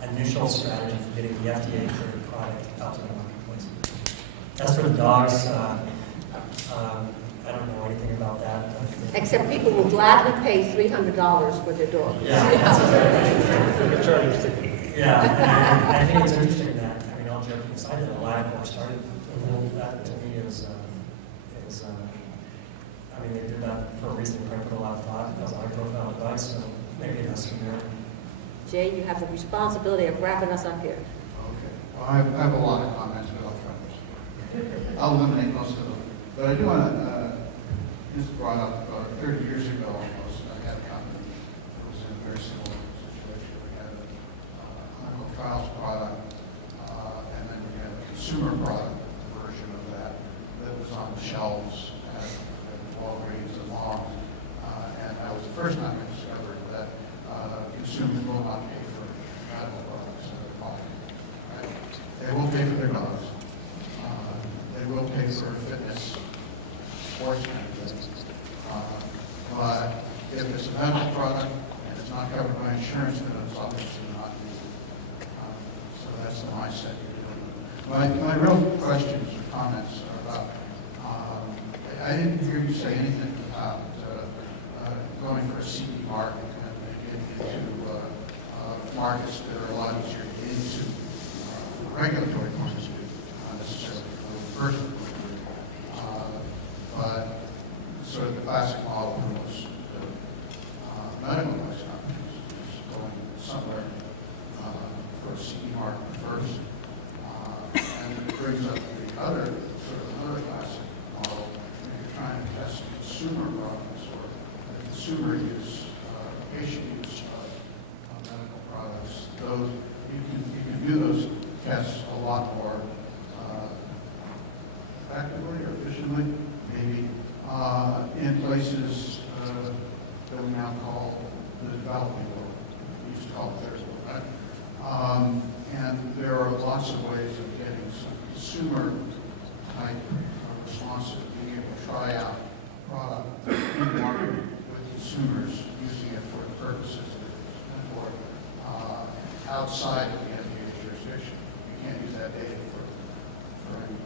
initial strategy for getting the FDA cleared product out to the marketplace. As for the dogs, I don't know anything about that. Except people will gladly pay $300 for their dog. Yeah, yeah, I think it's interesting that, I mean, all joking aside, the lab board started, that to me is I mean, they did that for a reason, they put a lot of thought, because I profile advice, so maybe it has some merit. Jay, you have the responsibility of wrapping us up here. Okay. Well, I have a lot of comments, but I'll try to. I'll eliminate most of them. But I do want to, this was brought up 30 years ago almost. I had a company that was in a very similar situation. We had a clinical trials product, and then we had a consumer product version of that that was on the shelves at Walgreens and Long. And that was the first time I discovered that consumers will not pay for medical products in their pocket. Right? They will pay for their dogs. They will pay for fitness, sports benefits. But if it's a medical product and it's not covered by insurance, then it's obviously not needed. So that's the mindset you're doing. My real questions or comments are about, I didn't hear you say anything about going for a CE mark and get into markets that are a lot easier to get into regulatory points of view, not necessarily for the first but sort of the classic model for most medical device companies is going somewhere for a CE mark first. And it brings up the other, sort of another classic model when you're trying to test consumer products or consumer use, patient use of medical products. Those, you can do those tests a lot more effectively or efficiently, maybe in places that we now call the developing world. We used to call it third world, right? And there are lots of ways of getting some consumer type responses, being able to try out a product in the market with consumers using it for the purposes that it's meant for outside of the FDA jurisdiction. You can't use that data for any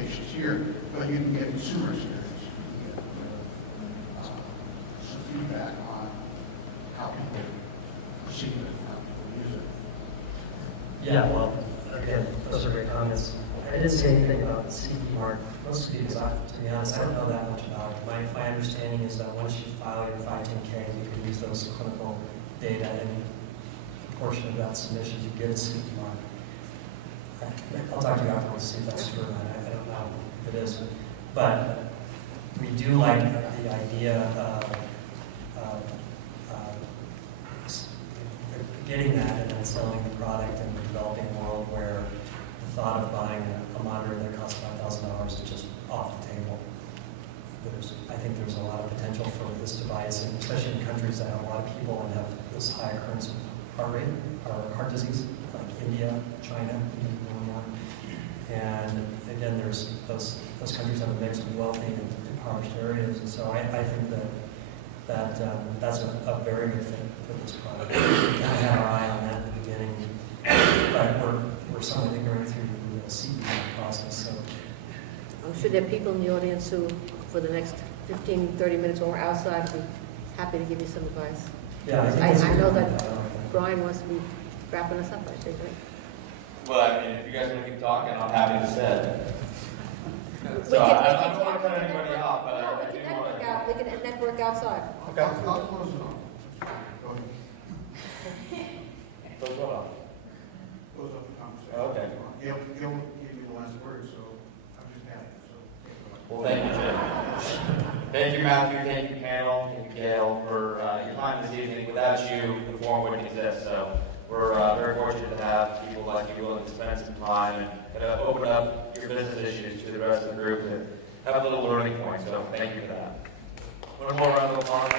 applications here, but you can get consumer experience. You can get some feedback on how people perceive it, how people use it. Yeah, well, again, those are great comments. I didn't say anything about the CE mark, mostly because, to be honest, I don't know that much about it. My understanding is that once you file your 510K, you can use those clinical data and a portion of that submission to get a CE mark. I'll talk to you afterwards to see if that's true or not. I don't know if it is. But we do like the idea of getting that and then selling the product in the developing world where the thought of buying a monitor that costs $5,000 is just off the table. I think there's a lot of potential for this device, and especially in countries that have a lot of people and have this high occurrence of heart rate or heart disease, like India, China, even more. And again, there's those countries have a mix of wealthy and impoverished areas, and so I think that's a very good fit for this product. We kind of had our eye on that in the beginning, but we're somewhat ignorant through the CE process. So I'm sure there are people in the audience who, for the next 15, 30 minutes when we're outside, will be happy to give you some advice. yeah, I know that Brian wants to be wrapping us up, I think, right? Well, I mean, if you guys want to keep talking, I'm happy to sit. We So can I don't want talk- to cut anybody off, but No, I we do can want network to. out, we can network outside. Okay. I'll close it off. Go ahead. Close what off? Close up the conversation. Okay. He'll give you the last word, so I'm just happy, so. Well, thank you, Jim. Thank you, Matthew. Thank you, panel. Thank you, Gail, for your time this evening. Without you, the forum wouldn't exist. So we're very fortunate to have people like you willing to spend some time and open up your business issues to the rest of the group and have a little learning point. So thank you for that. One more round of applause.